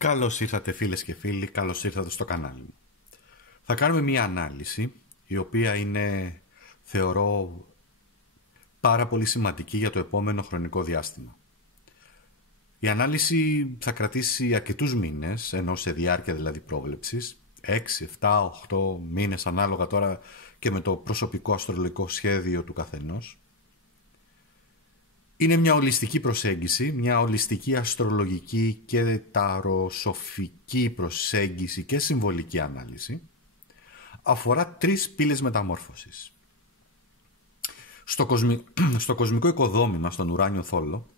Καλώς ήρθατε φίλες και φίλοι, καλώς ήρθατε στο κανάλι μου. Θα κάνουμε μια ανάλυση η οποία είναι, θεωρώ, πάρα πολύ σημαντική για το επόμενο χρονικό διάστημα. Η ανάλυση θα κρατήσει αρκετούς μήνες, ενώ σε διάρκεια δηλαδή πρόβλεψης, 6, 7, 8 μήνες ανάλογα τώρα και με το προσωπικό αστρολογικό σχέδιο του καθενός. Είναι μια ολιστική προσέγγιση, μια ολιστική αστρολογική και ταροσοφική προσέγγιση και συμβολική ανάλυση. Αφορά 3 πύλες μεταμόρφωσης. Στο κοσμικό οικοδόμημα, στον ουράνιο θόλο,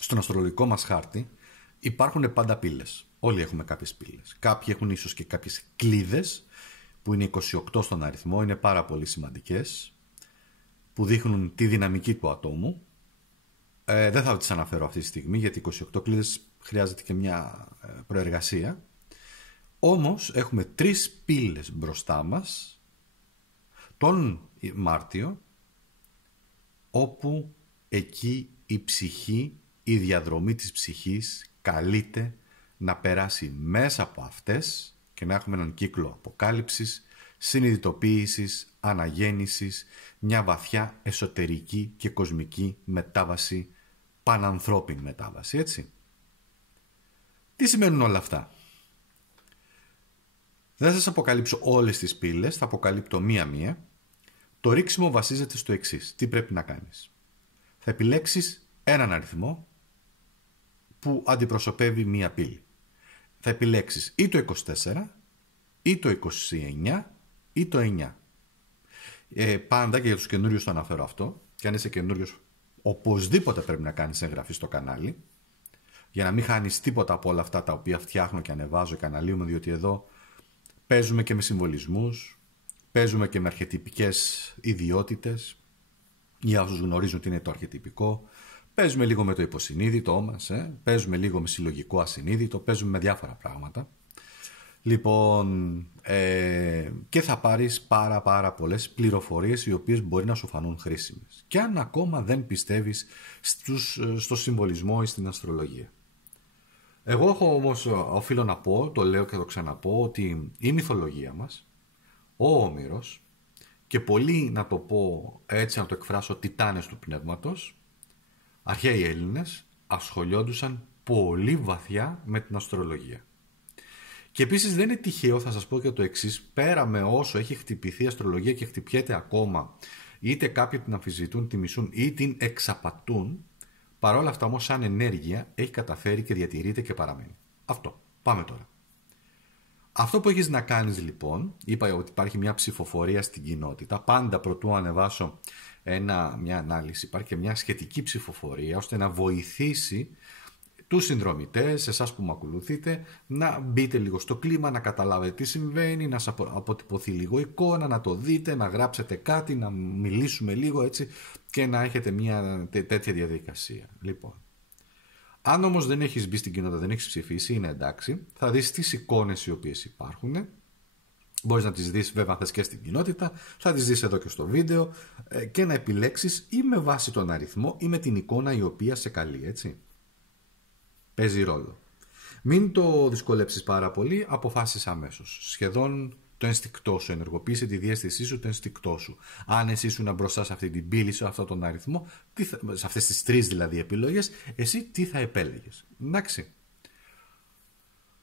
στον αστρολογικό μας χάρτη, υπάρχουν πάντα πύλες. Όλοι έχουμε κάποιες πύλες. Κάποιοι έχουν ίσως και κάποιες κλίδες, που είναι 28 στον αριθμό, είναι πάρα πολύ σημαντικές, που δείχνουν τη δυναμική του ατόμου. Δεν θα τις αναφέρω αυτή τη στιγμή, γιατί 28 κλίδες χρειάζεται και μια προεργασία. Όμως έχουμε 3 πύλες μπροστά μας, τον Μάρτιο, όπου εκεί η ψυχή, η διαδρομή της ψυχής καλείται να περάσει μέσα από αυτές και να έχουμε έναν κύκλο αποκάλυψης, συνειδητοποίησης, αναγέννησης, μια βαθιά εσωτερική και κοσμική μετάβαση, πανανθρώπινη μετάβαση, έτσι. Τι σημαίνουν όλα αυτά? Δεν θα σας αποκαλύψω όλες τις πύλες, θα αποκαλύπτω μία-μία. Το ρίξιμο βασίζεται στο εξής. Τι πρέπει να κάνεις? Θα επιλέξεις έναν αριθμό που αντιπροσωπεύει μία πύλη. Θα επιλέξεις ή το 24, ή το 29, ή το 9. Πάντα και για τους καινούριους το αναφέρω αυτό. Και αν είσαι καινούριος, οπωσδήποτε πρέπει να κάνεις εγγραφή στο κανάλι, για να μην χάνεις τίποτα από όλα αυτά τα οποία φτιάχνω και ανεβάζω και αναλύουμε, διότι εδώ παίζουμε και με συμβολισμούς, παίζουμε και με αρχετυπικές ιδιότητες, για όσους γνωρίζουν τι είναι το αρχετυπικό, παίζουμε λίγο με το υποσυνείδητό μας, παίζουμε λίγο με συλλογικό ασυνείδητο, παίζουμε με διάφορα πράγματα. Λοιπόν, και θα πάρεις πάρα πολλές πληροφορίες οι οποίες μπορεί να σου φανούν χρήσιμες. Και αν ακόμα δεν πιστεύεις στο συμβολισμό ή στην αστρολογία. Εγώ οφείλω να πω, το λέω και το ξαναπώ, ότι η μυθολογία μας, ο Όμηρος και πολλοί, να το πω έτσι, να το εκφράσω, τιτάνες του πνεύματος, αρχαίοι Έλληνες, ασχολιόντουσαν πολύ βαθιά με την αστρολογία. Και επίσης δεν είναι τυχαίο, θα σας πω και το εξής, πέρα με όσο έχει χτυπηθεί η αστρολογία και χτυπιέται ακόμα, είτε κάποιοι την αμφισβητούν, τη μισούν ή την εξαπατούν, παρόλα αυτά όμως σαν ενέργεια έχει καταφέρει και διατηρείται και παραμένει. Αυτό. Πάμε τώρα. Αυτό που έχεις να κάνεις λοιπόν, είπα ότι υπάρχει μια ψηφοφορία στην κοινότητα, πάντα προτού ανεβάσω μια ανάλυση, υπάρχει και μια σχετική ψηφοφορία, ώστε να βοηθήσει τους συνδρομητές, εσάς που με ακολουθείτε, να μπείτε λίγο στο κλίμα, να καταλάβετε τι συμβαίνει, να σας αποτυπωθεί λίγο εικόνα, να το δείτε, να γράψετε κάτι, να μιλήσουμε λίγο έτσι και να έχετε μια τέτοια διαδικασία. Λοιπόν, αν όμως δεν έχεις μπει στην κοινότητα, δεν έχεις ψηφίσει, είναι εντάξει, θα δεις τις εικόνες οι οποίες υπάρχουν. Μπορείς να τις δεις βέβαια θες και στην κοινότητα, θα τις δεις εδώ και στο βίντεο και να επιλέξεις ή με βάση τον αριθμό ή με την εικόνα η οποία σε καλεί, έτσι. Παίζει ρόλο. Μην το δυσκολέψεις πάρα πολύ, αποφάσεις αμέσως. Σχεδόν το ενστικτό σου, ενεργοποίησε τη διαίσθησή σου, το ενστικτό σου. Αν εσύ ήσουν μπροστά σε αυτή την πύλη, σε αυτόν τον αριθμό, σε αυτές τις 3 δηλαδή επιλογές, εσύ τι θα επέλεγες? Εντάξει.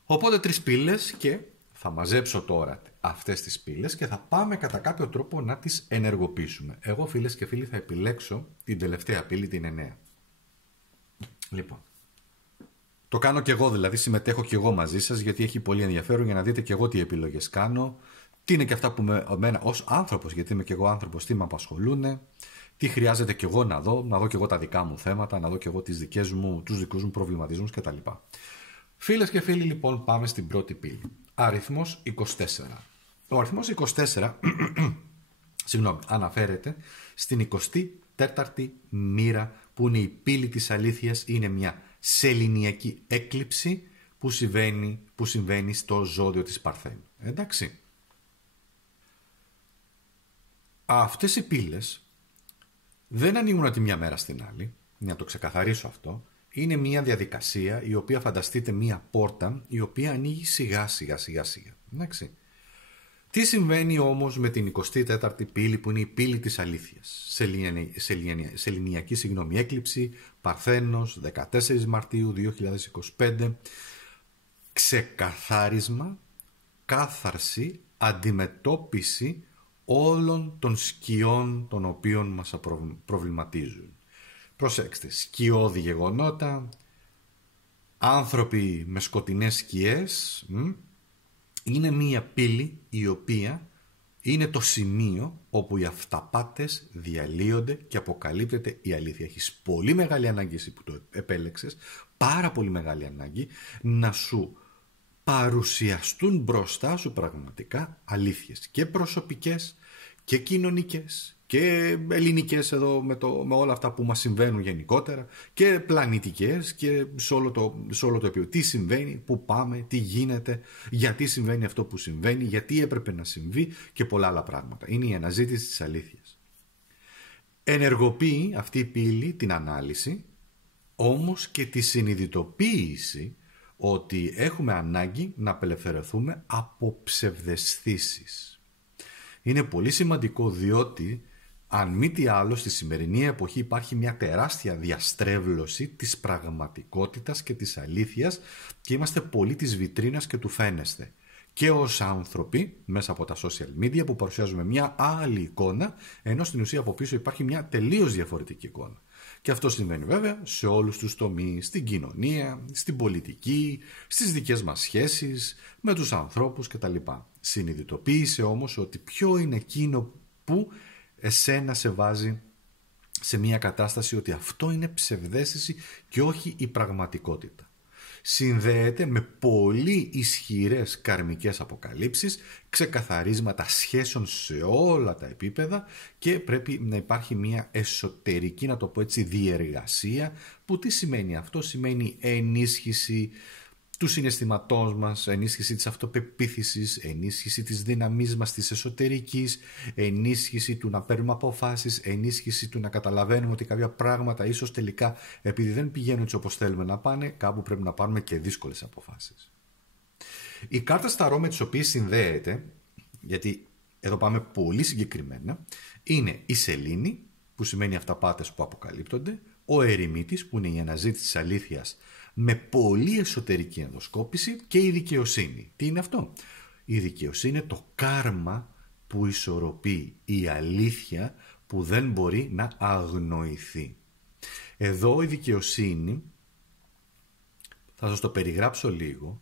Οπότε 3 πύλες και θα μαζέψω τώρα αυτές τις πύλες και θα πάμε κατά κάποιο τρόπο να τις ενεργοποιήσουμε. Εγώ, φίλες και φίλοι, θα επιλέξω την τελευταία πύλη, την 9. Λοιπόν. Το κάνω και εγώ, δηλαδή συμμετέχω και εγώ μαζί σας, γιατί έχει πολύ ενδιαφέρον για να δείτε και εγώ τι επιλογές κάνω, τι είναι και αυτά που με εμένα ως άνθρωπος, γιατί είμαι και εγώ άνθρωπος, τι με απασχολούν, τι χρειάζεται και εγώ να δω και εγώ τα δικά μου θέματα, να δω και εγώ τους δικούς μου προβληματισμούς κτλ. Φίλες και φίλοι, λοιπόν, πάμε στην πρώτη πύλη. Αριθμός 24. Ο αριθμός 24 αναφέρεται στην 24η μοίρα, που είναι η πύλη της αλήθειας, είναι μια σεληνιακή έκλειψη που συμβαίνει στο ζώδιο της Παρθένου. Εντάξει. Αυτές οι πύλες δεν ανοίγουν από τη μια μέρα στην άλλη, να το ξεκαθαρίσω αυτό, είναι μια διαδικασία η οποία, φανταστείτε, μια πόρτα η οποία ανοίγει σιγά σιγά. Εντάξει. Τι συμβαίνει όμως με την 24η πύλη, που είναι η πύλη της αλήθειας? Σε ελληνιακή έκλειψη, Παρθένος, 14 Μαρτίου 2025, ξεκαθάρισμα, κάθαρση, αντιμετώπιση όλων των σκιών των οποίων μας προβληματίζουν. Προσέξτε, σκιώδη γεγονότα, άνθρωποι με σκοτεινές σκιές. Είναι μία πύλη η οποία είναι το σημείο όπου οι αυταπάτες διαλύονται και αποκαλύπτεται η αλήθεια. Έχεις πολύ μεγάλη ανάγκη, εσύ που το επέλεξες, πάρα πολύ μεγάλη ανάγκη, να σου παρουσιαστούν μπροστά σου πραγματικά αλήθειες, και προσωπικές και κοινωνικές και ελληνικές, εδώ με όλα αυτά που μας συμβαίνουν γενικότερα, και πλανητικές, και σε όλο το επίπεδο. Τι συμβαίνει, πού πάμε, τι γίνεται, γιατί συμβαίνει αυτό που συμβαίνει, γιατί έπρεπε να συμβεί και πολλά άλλα πράγματα. Είναι η αναζήτηση της αλήθειας. Ενεργοποιεί αυτή η πύλη την ανάλυση, όμως και τη συνειδητοποίηση ότι έχουμε ανάγκη να απελευθερωθούμε από ψευδαισθήσεις. Είναι πολύ σημαντικό, διότι αν μη τι άλλο στη σημερινή εποχή υπάρχει μια τεράστια διαστρέβλωση της πραγματικότητας και της αλήθειας και είμαστε πολύ της βιτρίνας και του φαίνεστε. Και ως άνθρωποι μέσα από τα social media που παρουσιάζουμε μια άλλη εικόνα, ενώ στην ουσία από πίσω υπάρχει μια τελείως διαφορετική εικόνα. Και αυτό συμβαίνει βέβαια σε όλους τους τομείς, στην κοινωνία, στην πολιτική, στις δικές μας σχέσεις, με τους ανθρώπους κτλ. Συνειδητοποίησε όμως ότι ποιο είναι εκείνο που εσένα σε βάζει σε μια κατάσταση ότι αυτό είναι ψευδαίσθηση και όχι η πραγματικότητα. Συνδέεται με πολύ ισχυρές καρμικές αποκαλύψεις, ξεκαθαρίσματα σχέσεων σε όλα τα επίπεδα, και πρέπει να υπάρχει μια εσωτερική, να το πω έτσι, διεργασία. Που τι σημαίνει αυτό? Σημαίνει ενίσχυση του συναισθηματός μας, ενίσχυση της αυτοπεποίθησης, ενίσχυση της δύναμής μας της εσωτερικής, ενίσχυση του να παίρνουμε αποφάσεις, ενίσχυση του να καταλαβαίνουμε ότι κάποια πράγματα ίσως τελικά, επειδή δεν πηγαίνουν έτσι όπως θέλουμε να πάνε, κάπου πρέπει να πάρουμε και δύσκολες αποφάσεις. Οι κάρτες ταρό με τις οποίες συνδέεται, γιατί εδώ πάμε πολύ συγκεκριμένα, είναι η σελήνη, που σημαίνει αυταπάτες που αποκαλύπτονται, ο ερημίτης, που είναι η αναζήτηση της αλήθειας με πολύ εσωτερική ενδοσκόπηση, και η δικαιοσύνη. Τι είναι αυτό? Η δικαιοσύνη είναι το κάρμα που ισορροπεί, η αλήθεια που δεν μπορεί να αγνοηθεί. Εδώ η δικαιοσύνη, θα σας το περιγράψω λίγο.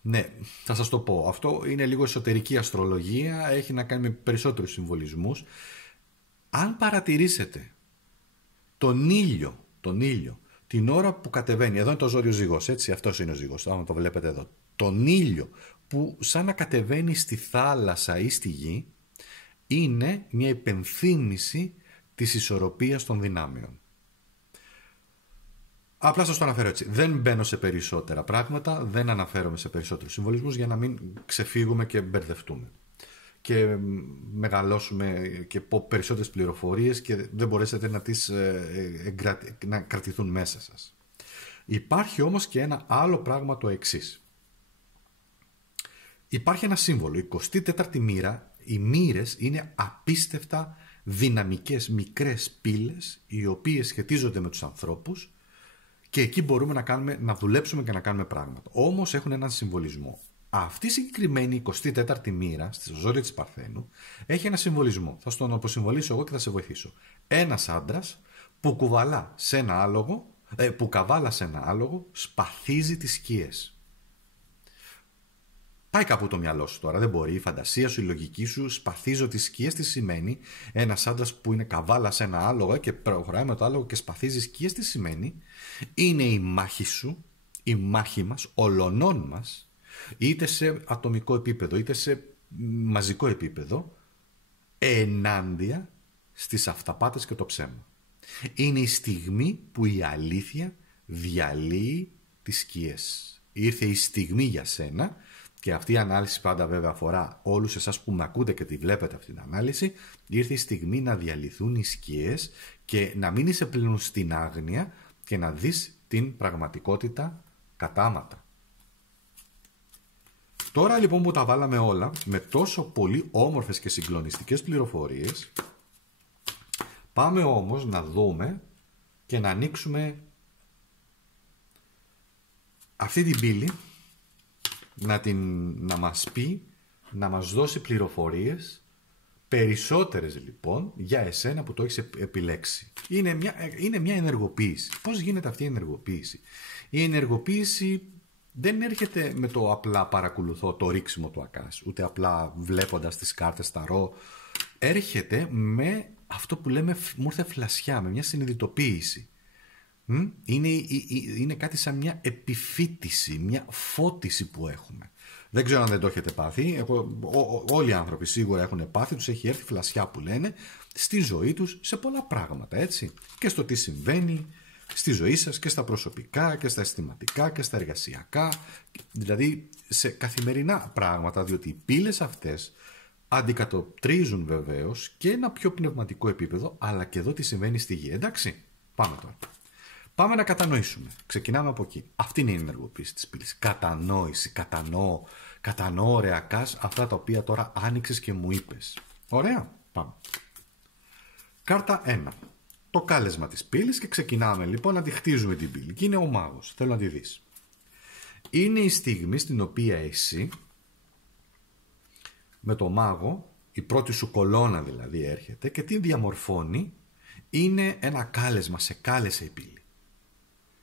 Ναι, θα σας το πω. Αυτό είναι λίγο εσωτερική αστρολογία, έχει να κάνει με περισσότερους συμβολισμούς. Αν παρατηρήσετε τον ήλιο, την ώρα που κατεβαίνει, εδώ είναι το ζώδιο Ζυγός, έτσι, αυτός είναι ο Ζυγός, άμα το βλέπετε εδώ. Τον ήλιο που σαν να κατεβαίνει στη θάλασσα ή στη γη, είναι μια υπενθύμηση της ισορροπίας των δυνάμεων. Απλά σας το αναφέρω έτσι. Δεν μπαίνω σε περισσότερα πράγματα, δεν αναφέρομαι σε περισσότερους συμβολισμούς για να μην ξεφύγουμε και μπερδευτούμε και μεγαλώσουμε και πω περισσότερες πληροφορίες και δεν μπορέσετε να κρατηθούν μέσα σας. Υπάρχει όμως και ένα άλλο πράγμα, το εξής. Υπάρχει ένα σύμβολο, η 24η μοίρα. Οι μοίρες είναι απίστευτα δυναμικές μικρές πύλες, οι οποίες σχετίζονται με τους ανθρώπους, και εκεί μπορούμε να δουλέψουμε και να κάνουμε πράγματα. Όμως έχουν έναν συμβολισμό. Αυτή η συγκεκριμένη 24η μοίρα, στο ζώδιο της Παρθένου, έχει ένα συμβολισμό. Θα στον αποσυμβολήσω εγώ και θα σε βοηθήσω. Ένας άντρας που καβάλα σε ένα άλογο, σπαθίζει τις σκιές. Πάει κάπου το μυαλό σου τώρα, δεν μπορεί, η φαντασία σου, η λογική σου, σπαθίζω τις σκιές, τι σημαίνει? Ένας άντρας που είναι καβάλα σε ένα άλογο και προχωράει με το άλογο και σπαθίζει σκιές, τι σημαίνει? Είναι η μάχη σου, η μάχη μας, ολονών μας, είτε σε ατομικό επίπεδο είτε σε μαζικό επίπεδο, ενάντια στις αυταπάτες και το ψέμα. Είναι η στιγμή που η αλήθεια διαλύει τις σκιές. Ήρθε η στιγμή για σένα, και αυτή η ανάλυση πάντα βέβαια αφορά όλους εσάς που με ακούτε και τη βλέπετε αυτή την ανάλυση. Ήρθε η στιγμή να διαλυθούν οι σκιές και να μην είσαι πλέον στην άγνοια και να δεις την πραγματικότητα κατάματα. Τώρα λοιπόν που τα βάλαμε όλα με τόσο πολύ όμορφες και συγκλονιστικές πληροφορίες, πάμε όμως να δούμε και να ανοίξουμε αυτή την πύλη, να μας πει, να μας δώσει πληροφορίες περισσότερες λοιπόν για εσένα που το έχεις επιλέξει. Είναι μια ενεργοποίηση. Πώς γίνεται αυτή η ενεργοποίηση? Η ενεργοποίηση δεν έρχεται με το απλά παρακολουθώ το ρίξιμο του Ακάς, ούτε απλά βλέποντας τις κάρτες ταρό. Έρχεται με αυτό που λέμε μου ήρθε φλασιά, με μια συνειδητοποίηση. Είναι κάτι σαν μια επιφύτηση, μια φώτιση που έχουμε. Δεν ξέρω αν δεν το έχετε πάθει. Όλοι οι άνθρωποι σίγουρα έχουν πάθει, τους έχει έρθει φλασιά που λένε στη ζωή τους σε πολλά πράγματα, έτσι. Και στο τι συμβαίνει στη ζωή σας και στα προσωπικά και στα αισθηματικά και στα εργασιακά. Δηλαδή σε καθημερινά πράγματα, διότι οι πύλες αυτές αντικατοπτρίζουν βεβαίως και ένα πιο πνευματικό επίπεδο, αλλά και εδώ τι συμβαίνει στη γη. Εντάξει, πάμε τώρα. Πάμε να κατανοήσουμε. Ξεκινάμε από εκεί. Αυτή είναι η ενεργοποίηση της πύλης. Κατανόηση, κατανοώ ρε Ακάς αυτά τα οποία τώρα άνοιξες και μου είπες. Ωραία, πάμε. Κάρτα 1. Το κάλεσμα της πύλης και ξεκινάμε λοιπόν να τη χτίζουμε την πύλη. Και είναι ο μάγος. Θέλω να τη δεις. Είναι η στιγμή στην οποία εσύ με το μάγο, η πρώτη σου κολόνα δηλαδή έρχεται και τι διαμορφώνει? Είναι ένα κάλεσμα, σε κάλεσε η πύλη.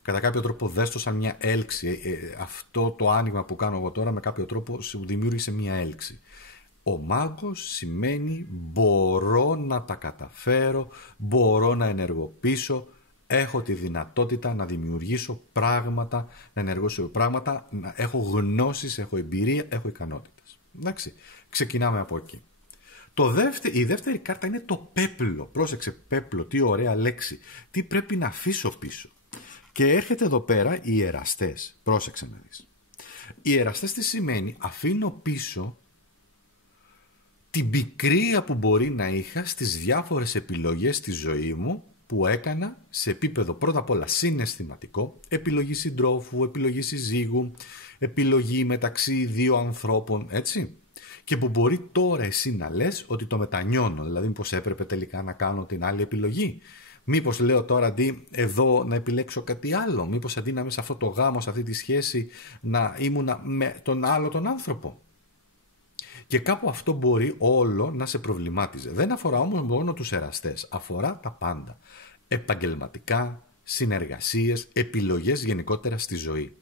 Κατά κάποιο τρόπο δες το σαν μια έλξη. Αυτό το άνοιγμα που κάνω εγώ τώρα με κάποιο τρόπο σου δημιούργησε μια έλξη. Ο μάγος σημαίνει μπορώ να τα καταφέρω, μπορώ να ενεργοποιήσω, έχω τη δυνατότητα να δημιουργήσω πράγματα, να ενεργοποιήσω πράγματα, να έχω γνώσεις, έχω εμπειρία, έχω ικανότητες. Εντάξει, ξεκινάμε από εκεί. Η δεύτερη κάρτα είναι το πέπλο. Πρόσεξε, πέπλο, τι ωραία λέξη. Τι πρέπει να αφήσω πίσω. Και έρχεται εδώ πέρα οι ιεραστές. Πρόσεξε να δεις. Οι ιεραστές τι σημαίνει? Αφήνω πίσω την πικρία που μπορεί να είχα στις διάφορες επιλογές στη ζωή μου που έκανα σε επίπεδο πρώτα απ' όλα συναισθηματικό, επιλογή συντρόφου, επιλογή συζύγου, επιλογή μεταξύ δύο ανθρώπων, έτσι. Και που μπορεί τώρα εσύ να λες ότι το μετανιώνω, δηλαδή μήπως έπρεπε τελικά να κάνω την άλλη επιλογή. Μήπως λέω τώρα αντί εδώ να επιλέξω κάτι άλλο, μήπως αντί να είμαι σε αυτό το γάμο, σε αυτή τη σχέση, να ήμουνα με τον άλλο τον άνθρωπο. Και κάπου αυτό μπορεί όλο να σε προβλημάτιζε. Δεν αφορά όμως μόνο τους εραστές, αφορά τα πάντα. Επαγγελματικά, συνεργασίες, επιλογές γενικότερα στη ζωή.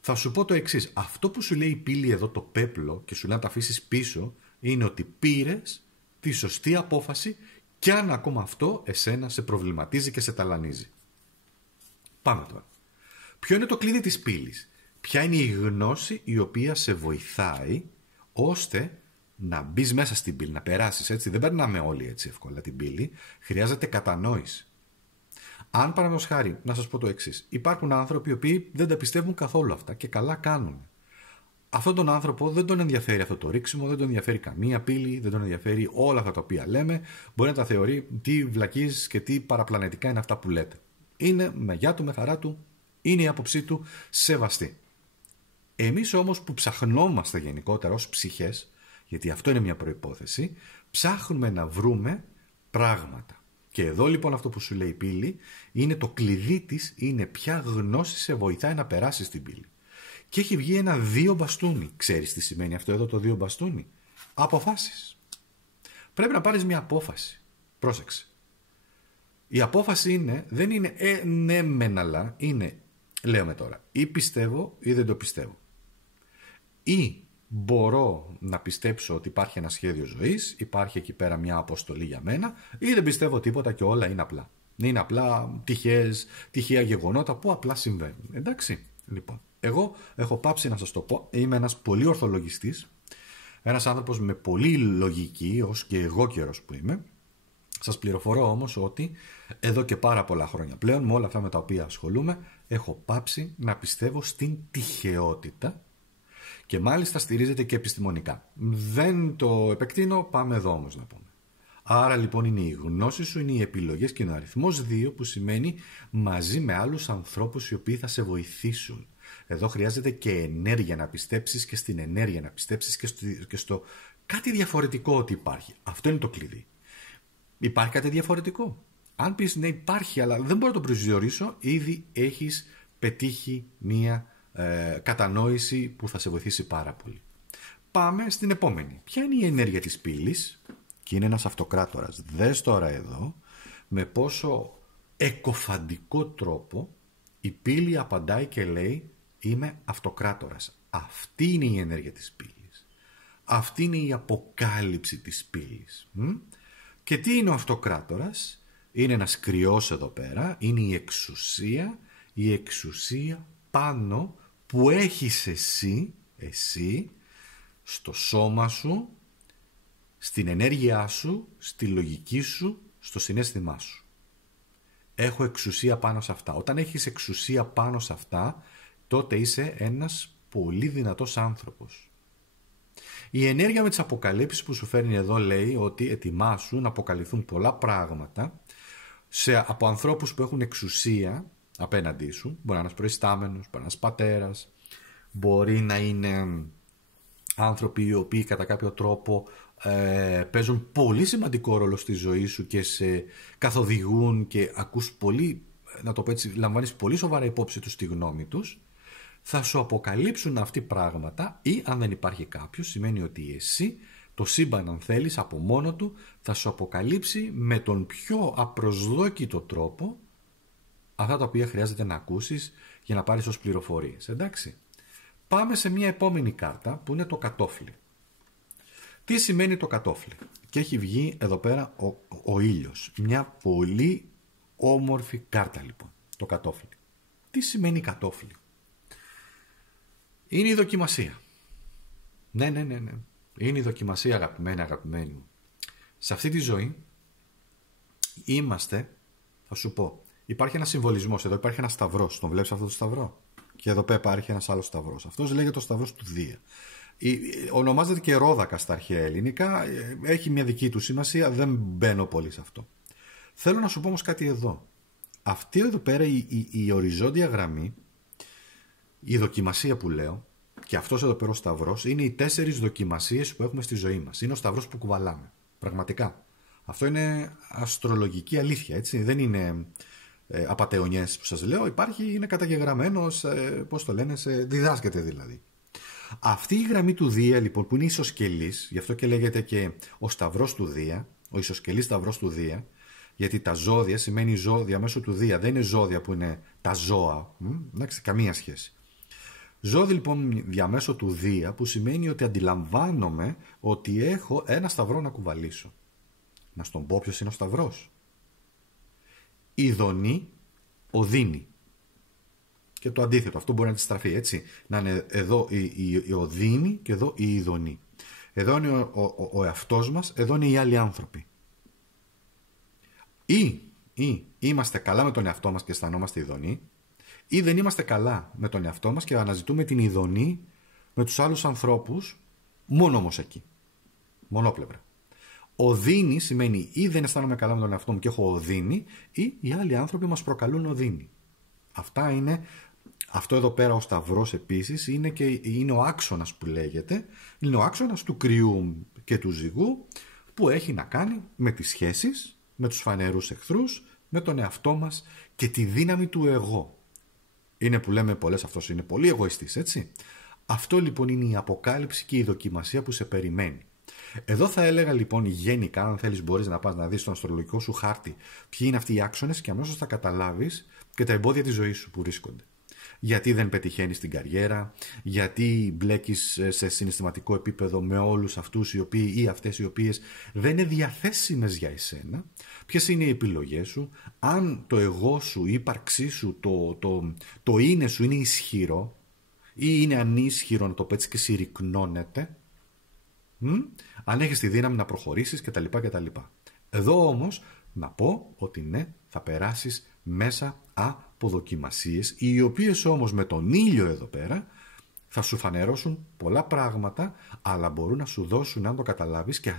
Θα σου πω το εξής. Αυτό που σου λέει η πύλη εδώ το πέπλο και σου λέει να τα αφήσεις πίσω είναι ότι πήρες τη σωστή απόφαση και αν ακόμα αυτό εσένα σε προβληματίζει και σε ταλανίζει. Πάμε τώρα. Ποιο είναι το κλειδί της πύλης? Ποια είναι η γνώση η οποία σε βοηθάει ώστε να μπεις μέσα στην πύλη, να περάσεις έτσι? Δεν περνάμε όλοι έτσι εύκολα την πύλη. Χρειάζεται κατανόηση. Αν παραδείγματος χάρη, να σας πω το εξής. Υπάρχουν άνθρωποι οι οποίοι δεν τα πιστεύουν καθόλου αυτά και καλά κάνουν. Αυτόν τον άνθρωπο δεν τον ενδιαφέρει αυτό το ρίξιμο, δεν τον ενδιαφέρει καμία πύλη, δεν τον ενδιαφέρει όλα αυτά τα οποία λέμε. Μπορεί να τα θεωρεί τι βλακείς και τι παραπλανητικά είναι αυτά που λέτε. Είναι με γεια του, με χαρά του, είναι η άποψή του σεβαστή. Εμείς όμως που ψαχνόμαστε γενικότερα ως ψυχές, γιατί αυτό είναι μια προϋπόθεση, ψάχνουμε να βρούμε πράγματα. Και εδώ λοιπόν αυτό που σου λέει η πύλη είναι το κλειδί της, είναι ποια γνώση σε βοηθάει να περάσεις την πύλη. Και έχει βγει ένα 2 μπαστούνι. Ξέρεις τι σημαίνει αυτό εδώ το 2 μπαστούνι? Αποφάσεις. Πρέπει να πάρεις μια απόφαση. Πρόσεξε. Η απόφαση δεν είναι ναι μεν αλλά, είναι, λέμε τώρα, ή πιστεύω ή δεν το πιστεύω. Ή μπορώ να πιστέψω ότι υπάρχει ένα σχέδιο ζωής, υπάρχει εκεί πέρα μια αποστολή για μένα, ή δεν πιστεύω τίποτα και όλα είναι απλά. Είναι απλά τυχαία γεγονότα που απλά συμβαίνουν. Εντάξει, λοιπόν. Εγώ έχω πάψει να σας το πω, είμαι ένας πολύ ορθολογιστής, ένας άνθρωπος με πολύ λογική, ως και εγώ καιρός που είμαι. Σας πληροφορώ όμως ότι εδώ και πάρα πολλά χρόνια πλέον, με όλα αυτά με τα οποία ασχολούμαι, έχω πάψει να πιστεύω στην τυχαιότητα και μάλιστα στηρίζεται και επιστημονικά. Δεν το επεκτείνω, πάμε εδώ όμως να πούμε. Άρα λοιπόν είναι η γνώση σου, είναι οι επιλογές και είναι ο αριθμός 2 που σημαίνει μαζί με άλλους ανθρώπους οι οποίοι θα σε βοηθήσουν. Εδώ χρειάζεται και ενέργεια να πιστέψεις και στην ενέργεια να πιστέψεις και στο κάτι διαφορετικό ότι υπάρχει. Αυτό είναι το κλειδί. Υπάρχει κάτι διαφορετικό. Αν πεις ναι υπάρχει αλλά δεν μπορώ να το προσδιορίσω, ήδη έχεις πετύχει μία κατανόηση που θα σε βοηθήσει πάρα πολύ. Πάμε στην επόμενη. Ποια είναι η ενέργεια της πύλης? Και είναι ένας αυτοκράτορας. Δες τώρα εδώ με πόσο εκοφαντικό τρόπο η πύλη απαντάει και λέει είμαι αυτοκράτορας. Αυτή είναι η ενέργεια της πύλης. Αυτή είναι η αποκάλυψη της πύλης. Και τι είναι ο αυτοκράτορας? Είναι ένας κρυός εδώ πέρα. Είναι η εξουσία πάνω που έχεις εσύ στο σώμα σου, στην ενέργειά σου, στη λογική σου, στο συναίσθημά σου. Έχω εξουσία πάνω σε αυτά. Όταν έχεις εξουσία πάνω σε αυτά, τότε είσαι ένας πολύ δυνατός άνθρωπος. Η ενέργεια με τις αποκαλύψεις που σου φέρνει εδώ λέει ότι ετοιμάσου να αποκαλυφθούν πολλά πράγματα από ανθρώπους που έχουν εξουσία απέναντί σου. Μπορεί να είναι ένας προϊστάμενος, μπορεί να είναι ένας πατέρας, μπορεί να είναι άνθρωποι οι οποίοι κατά κάποιο τρόπο παίζουν πολύ σημαντικό ρόλο στη ζωή σου και σε καθοδηγούν και ακούς πολύ, να το πω έτσι, λαμβάνεις πολύ σοβαρά υπόψη τους τη γνώμη τους. Θα σου αποκαλύψουν αυτοί πράγματα ή αν δεν υπάρχει κάποιος σημαίνει ότι εσύ, το σύμπαν αν θέλεις από μόνο του θα σου αποκαλύψει με τον πιο απροσδόκητο τρόπο αυτά τα οποία χρειάζεται να ακούσεις για να πάρεις ως πληροφορίες. Εντάξει. Πάμε σε μια επόμενη κάρτα που είναι το κατόφλι. Τι σημαίνει το κατόφλι? Και έχει βγει εδώ πέρα ο ήλιος. Μια πολύ όμορφη κάρτα λοιπόν. Το κατόφλι. Τι σημαίνει κατόφλι? Είναι η δοκιμασία. Ναι. Είναι η δοκιμασία αγαπημένοι μου. Σε αυτή τη ζωή είμαστε, θα σου πω, υπάρχει ένα συμβολισμός. Εδώ υπάρχει ένα σταυρός. Τον βλέπεις αυτό το σταυρό? Και εδώ πέρα υπάρχει ένας άλλος σταυρός. Αυτός λέγεται ο σταυρός του Δία. Ονομάζεται και ρόδακα στα αρχαία ελληνικά. Έχει μια δική του σημασία. Δεν μπαίνω πολύ σε αυτό. Θέλω να σου πω όμως κάτι εδώ. Αυτή εδώ πέρα η οριζόντια γραμμή, η δοκιμασία που λέω, και αυτός εδώ πέρα ο σταυρός, είναι οι 4 δοκιμασίες που έχουμε στη ζωή μας. Είναι ο σταυρός που κουβαλάμε. Πραγματικά. Αυτό είναι αστρολογική αλήθεια, έτσι. Δεν είναι απατεωνιές που σας λέω. Είναι καταγεγραμμένος, πώς το λένε, διδάσκεται δηλαδή. Αυτή η γραμμή του Δία λοιπόν που είναι ισοσκελής, γι' αυτό και λέγεται και ο σταυρός του Δία, ο ισοσκελής σταυρός του Δία, γιατί τα ζώδια σημαίνει ζώδια μέσω του Δία, δεν είναι ζώδια που είναι τα ζώα, εντάξει, καμία σχέση. Ζώδι λοιπόν διαμέσω του Δία που σημαίνει ότι αντιλαμβάνομαι ότι έχω ένα σταυρό να κουβαλήσω. Να στον πω ποιος είναι ο σταυρός. Ιδονή, οδύνη. Και το αντίθετο, αυτό μπορεί να αντιστραφεί έτσι. Να είναι εδώ η οδύνη και εδώ η ειδονή. Εδώ είναι ο εαυτός μας, εδώ είναι οι άλλοι άνθρωποι. Ή είμαστε καλά με τον εαυτό μας και αισθανόμαστε ειδονή, ή δεν είμαστε καλά με τον εαυτό μας και αναζητούμε την ειδονή με τους άλλους ανθρώπους, μόνο όμως εκεί. Μονόπλευρα. Οδύνη σημαίνει ή δεν αισθάνομαι καλά με τον εαυτό μου και έχω οδύνη, ή οι άλλοι άνθρωποι μας προκαλούν οδύνη. Αυτά είναι. Αυτό εδώ πέρα ο σταυρός επίσης είναι ο άξονας που λέγεται, είναι ο άξονας του κρυού και του ζυγού που έχει να κάνει με τις σχέσεις, με τους φανερούς εχθρούς, με τον εαυτό μας και τη δύναμη του εγώ. Είναι που λέμε πολλές, αυτός είναι πολύ εγωιστής, έτσι. Αυτό λοιπόν είναι η αποκάλυψη και η δοκιμασία που σε περιμένει. Εδώ θα έλεγα λοιπόν γενικά, αν θέλεις μπορείς να πας να δεις στον αστρολογικό σου χάρτη ποιοι είναι αυτοί οι άξονες και αμέσως θα καταλάβεις και τα εμπόδια της ζωής σου που βρίσκονται. Γιατί δεν πετυχαίνεις την καριέρα, γιατί μπλέκεις σε συναισθηματικό επίπεδο με όλους αυτούς οι οποίοι ή αυτές οι οποίες δεν είναι διαθέσιμες για εσένα, ποιες είναι οι επιλογές σου, αν το εγώ σου, η ύπαρξή σου, το είναι σου είναι ισχυρό ή είναι ανίσχυρο, να το πω έτσι, και συρρυκνώνεται, αν έχεις τη δύναμη να προχωρήσεις κτλ. Εδώ όμως να πω ότι ναι, θα περάσεις μέσα από δοκιμασίες, οι οποίες όμως με τον ήλιο εδώ πέρα θα σου φανερώσουν πολλά πράγματα, αλλά μπορούν να σου δώσουν, αν το καταλάβεις, και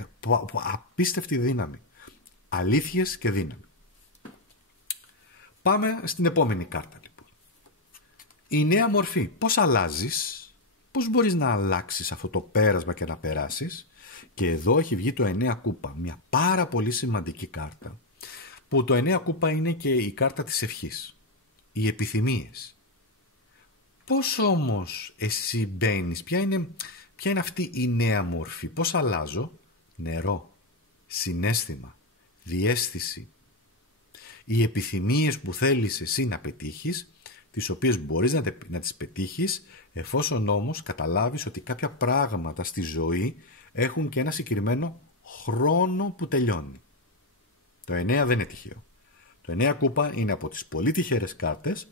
απίστευτη δύναμη. Αλήθειες και δύναμη. Πάμε στην επόμενη κάρτα λοιπόν. Η νέα μορφή. Πώς αλλάζεις, πώς μπορείς να αλλάξεις αυτό το πέρασμα και να περάσεις. Και εδώ έχει βγει το 9 κούπα, μια πάρα πολύ σημαντική κάρτα, που το 9 κούπα είναι και η κάρτα της ευχής, οι επιθυμίες. Πώς όμως εσύ μπαίνεις, ποια είναι αυτή η νέα μορφή, πώς αλλάζω? Νερό, συναίσθημα, διαίσθηση. Οι επιθυμίες που θέλεις εσύ να πετύχεις, τις οποίες μπορείς να τις πετύχεις, εφόσον όμως καταλάβεις ότι κάποια πράγματα στη ζωή έχουν και ένα συγκεκριμένο χρόνο που τελειώνει. Το 9 δεν είναι τυχαίο. Το 9 κούπα είναι από τις πολύ τυχερές κάρτες.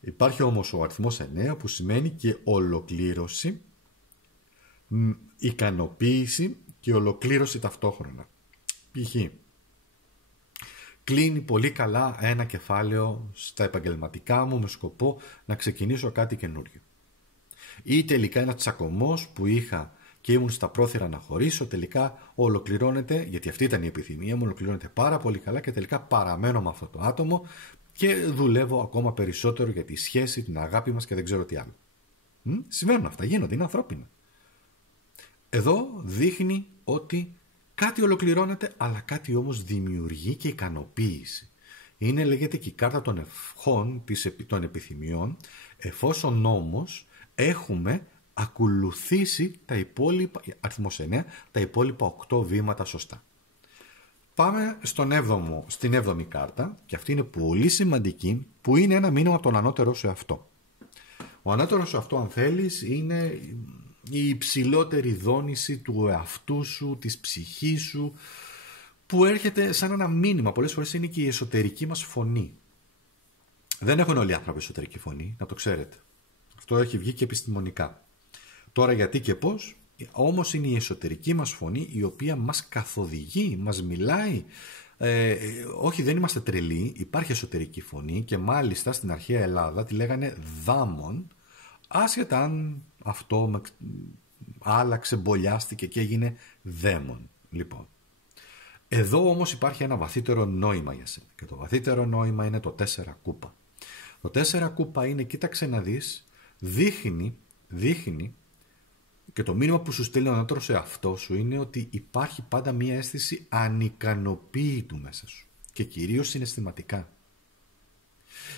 Υπάρχει όμως ο αριθμός 9 που σημαίνει και ολοκλήρωση, ικανοποίηση και ολοκλήρωση ταυτόχρονα. Π.χ. κλείνει πολύ καλά ένα κεφάλαιο στα επαγγελματικά μου με σκοπό να ξεκινήσω κάτι καινούριο. Ή τελικά ένα τσακωμός που είχα και ήμουν στα πρόθυρα να χωρίσω, τελικά ολοκληρώνεται, γιατί αυτή ήταν η επιθυμία μου, ολοκληρώνεται πάρα πολύ καλά και τελικά παραμένω με αυτό το άτομο και δουλεύω ακόμα περισσότερο για τη σχέση, την αγάπη μας και δεν ξέρω τι άλλο. Συμβαίνουν αυτά, γίνονται, είναι ανθρώπινα. Εδώ δείχνει ότι κάτι ολοκληρώνεται, αλλά κάτι όμως δημιουργεί και ικανοποίηση. Είναι, λέγεται, και η κάρτα των ευχών, των επιθυμιών, εφόσον όμως έχουμε ακολουθήσει τα υπόλοιπα, αριθμός 9, τα υπόλοιπα 8 βήματα σωστά. Πάμε στην 7η κάρτα, και αυτή είναι πολύ σημαντική, που είναι ένα μήνυμα από τον ανώτερό σου εαυτό. Ο ανώτερος σου αυτό, αν θέλεις, είναι η υψηλότερη δόνηση του εαυτού σου, της ψυχής σου, που έρχεται σαν ένα μήνυμα. Πολλές φορές είναι και η εσωτερική μας φωνή. Δεν έχουν όλοι οι άνθρωποι εσωτερική φωνή, να το ξέρετε. Αυτό έχει βγει και επιστημονικά. Τώρα γιατί και πώς, όμως είναι η εσωτερική μας φωνή η οποία μας καθοδηγεί, μας μιλάει. Όχι, δεν είμαστε τρελοί, υπάρχει εσωτερική φωνή και μάλιστα στην αρχαία Ελλάδα τη λέγανε δάμον, άσχετα αν αυτό άλλαξε, μπολιάστηκε και έγινε δαίμον. Λοιπόν, εδώ όμως υπάρχει ένα βαθύτερο νόημα για σένα και το βαθύτερο νόημα είναι το 4 κούπα. Το 4 κούπα είναι, κοίταξε να δεις, δείχνει και το μήνυμα που σου στέλνει ο ανώτερος σε αυτό σου είναι ότι υπάρχει πάντα μία αίσθηση ανικανοποίητου μέσα σου και κυρίως συναισθηματικά.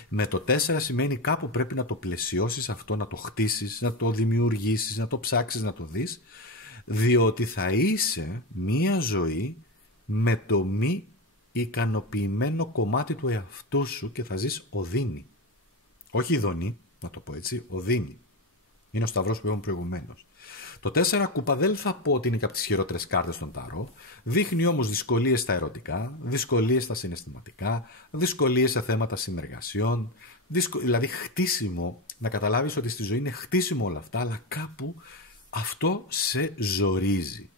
Με το 4 σημαίνει κάπου πρέπει να το πλαισιώσεις αυτό, να το χτίσεις, να το δημιουργήσεις, να το ψάξεις, να το δεις, διότι θα είσαι μία ζωή με το μη ικανοποιημένο κομμάτι του εαυτού σου και θα ζεις οδύνη. Όχι ειδονή, να το πω έτσι, οδύνη. Είναι ο σταυρός που είπαμε προηγουμένως. Το 4 κούπα δεν θα πω ότι είναι και από τις χειρότερες κάρτες των ταρό. Δείχνει όμως δυσκολίες στα ερωτικά, δυσκολίες στα συναισθηματικά, δυσκολίες σε θέματα συνεργασιών, δηλαδή χτίσιμο, να καταλάβεις ότι στη ζωή είναι χτίσιμο όλα αυτά, αλλά κάπου αυτό σε ζορίζει.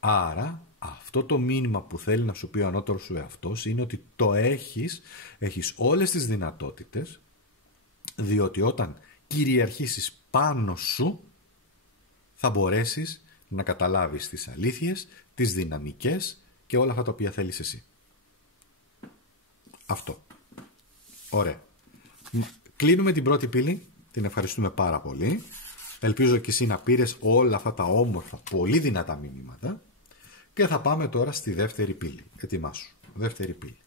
Άρα αυτό το μήνυμα που θέλει να σου πει ο ανώτερος σου εαυτός είναι ότι το έχεις όλες τις δυνατότητες, διότι όταν κυριαρχήσεις πάνω σου θα μπορέσεις να καταλάβεις τις αλήθειες, τις δυναμικές και όλα αυτά τα οποία θέλεις εσύ. Αυτό. Ωραία. Κλείνουμε την πρώτη πύλη. Την ευχαριστούμε πάρα πολύ. Ελπίζω και εσύ να πήρες όλα αυτά τα όμορφα, πολύ δυνατά μηνύματα. Και θα πάμε τώρα στη δεύτερη πύλη. Ετοιμάσου. Δεύτερη πύλη.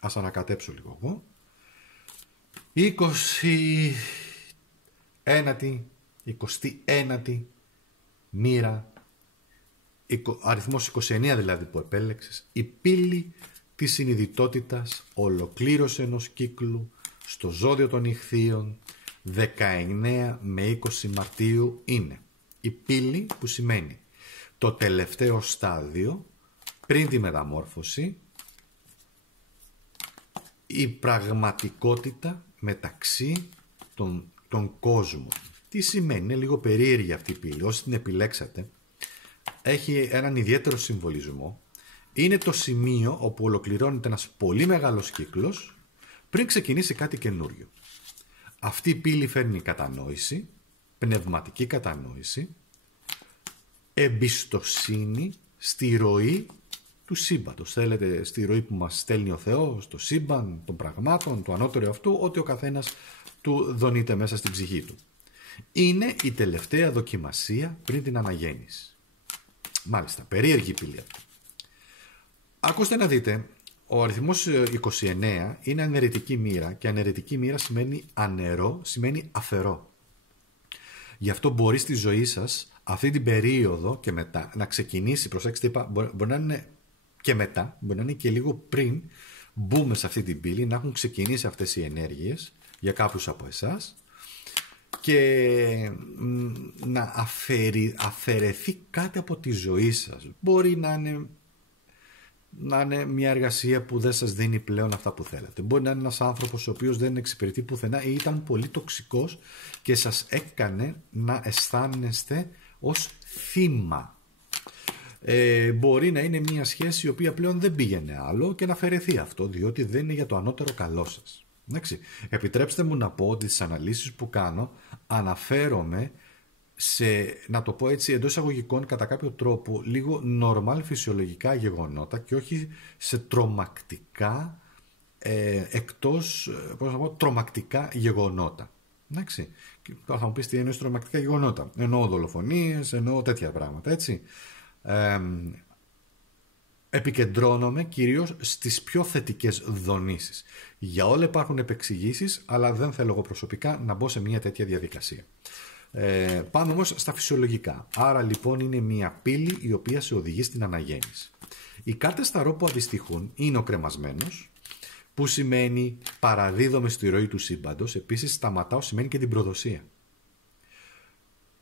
Ας ανακατέψω λίγο εγώ. 21η μοίρα, αριθμός 29 δηλαδή που επέλεξες, η πύλη της συνειδητότητας, ολοκλήρωση ενός κύκλου στο ζώδιο των Ιχθύων, 19 με 20 Μαρτίου είναι η πύλη που σημαίνει το τελευταίο στάδιο πριν τη μεταμόρφωση, η πραγματικότητα μεταξύ των κόσμων. Τι σημαίνει, είναι λίγο περίεργη αυτή η πύλη. Όσοι την επιλέξατε, έχει έναν ιδιαίτερο συμβολισμό. Είναι το σημείο όπου ολοκληρώνεται ένας πολύ μεγάλος κύκλος πριν ξεκινήσει κάτι καινούριο. Αυτή η πύλη φέρνει κατανόηση, πνευματική κατανόηση, εμπιστοσύνη στη ροή του σύμπαντος. Θέλετε στη ροή που μας στέλνει ο Θεός, το σύμπαν, των πραγμάτων, του ανώτερου αυτού, ό,τι ο καθένας του δονείται μέσα στην ψυχή του. Είναι η τελευταία δοκιμασία πριν την αναγέννηση. Μάλιστα, περίεργη πύλη αυτή. Ακούστε να δείτε, ο αριθμός 29 είναι αναιρετική μοίρα και αναιρετική μοίρα σημαίνει ανερό, σημαίνει αφαιρό. Γι' αυτό μπορεί στη ζωή σας αυτή την περίοδο και μετά να ξεκινήσει, προσέξτε, είπα, μπορεί να είναι και μετά, μπορεί να είναι και λίγο πριν μπούμε σε αυτή την πύλη, να έχουν ξεκινήσει αυτές οι ενέργειες για κάποιους από εσάς και να αφαιρεθεί κάτι από τη ζωή σας. Μπορεί να είναι μια εργασία που δεν σας δίνει πλέον αυτά που θέλετε. Μπορεί να είναι ένας άνθρωπος ο οποίος δεν εξυπηρετεί πουθενά ή ήταν πολύ τοξικός και σας έκανε να αισθάνεστε ως θύμα. Μπορεί να είναι μια σχέση η οποία πλέον δεν πήγαινε άλλο και να αφαιρεθεί αυτό, διότι δεν είναι για το ανώτερο καλό σας. Εντάξει. Επιτρέψτε μου να πω ότι στις αναλύσεις που κάνω αναφέρομαι σε, να το πω έτσι, εντός εισαγωγικών κατά κάποιο τρόπο λίγο normal φυσιολογικά γεγονότα και όχι σε τρομακτικά τρομακτικά γεγονότα. Εντάξει. Τώρα θα μου πεις τι εννοείς τρομακτικά γεγονότα. Εννοώ δολοφονίες, εννοώ τέτοια πράγματα, έτσι. Επικεντρώνομαι κυρίως στις πιο θετικές δονήσεις. Για όλα υπάρχουν επεξηγήσεις, αλλά δεν θέλω εγώ προσωπικά να μπω σε μια τέτοια διαδικασία. Πάμε όμως στα φυσιολογικά. Άρα λοιπόν είναι μια πύλη η οποία σε οδηγεί στην αναγέννηση. Οι κάρτες ταρό που αντιστοιχούν είναι ο κρεμασμένος, που σημαίνει παραδίδομαι στη ροή του σύμπαντος. Επίσης σταματάω σημαίνει και την προδοσία.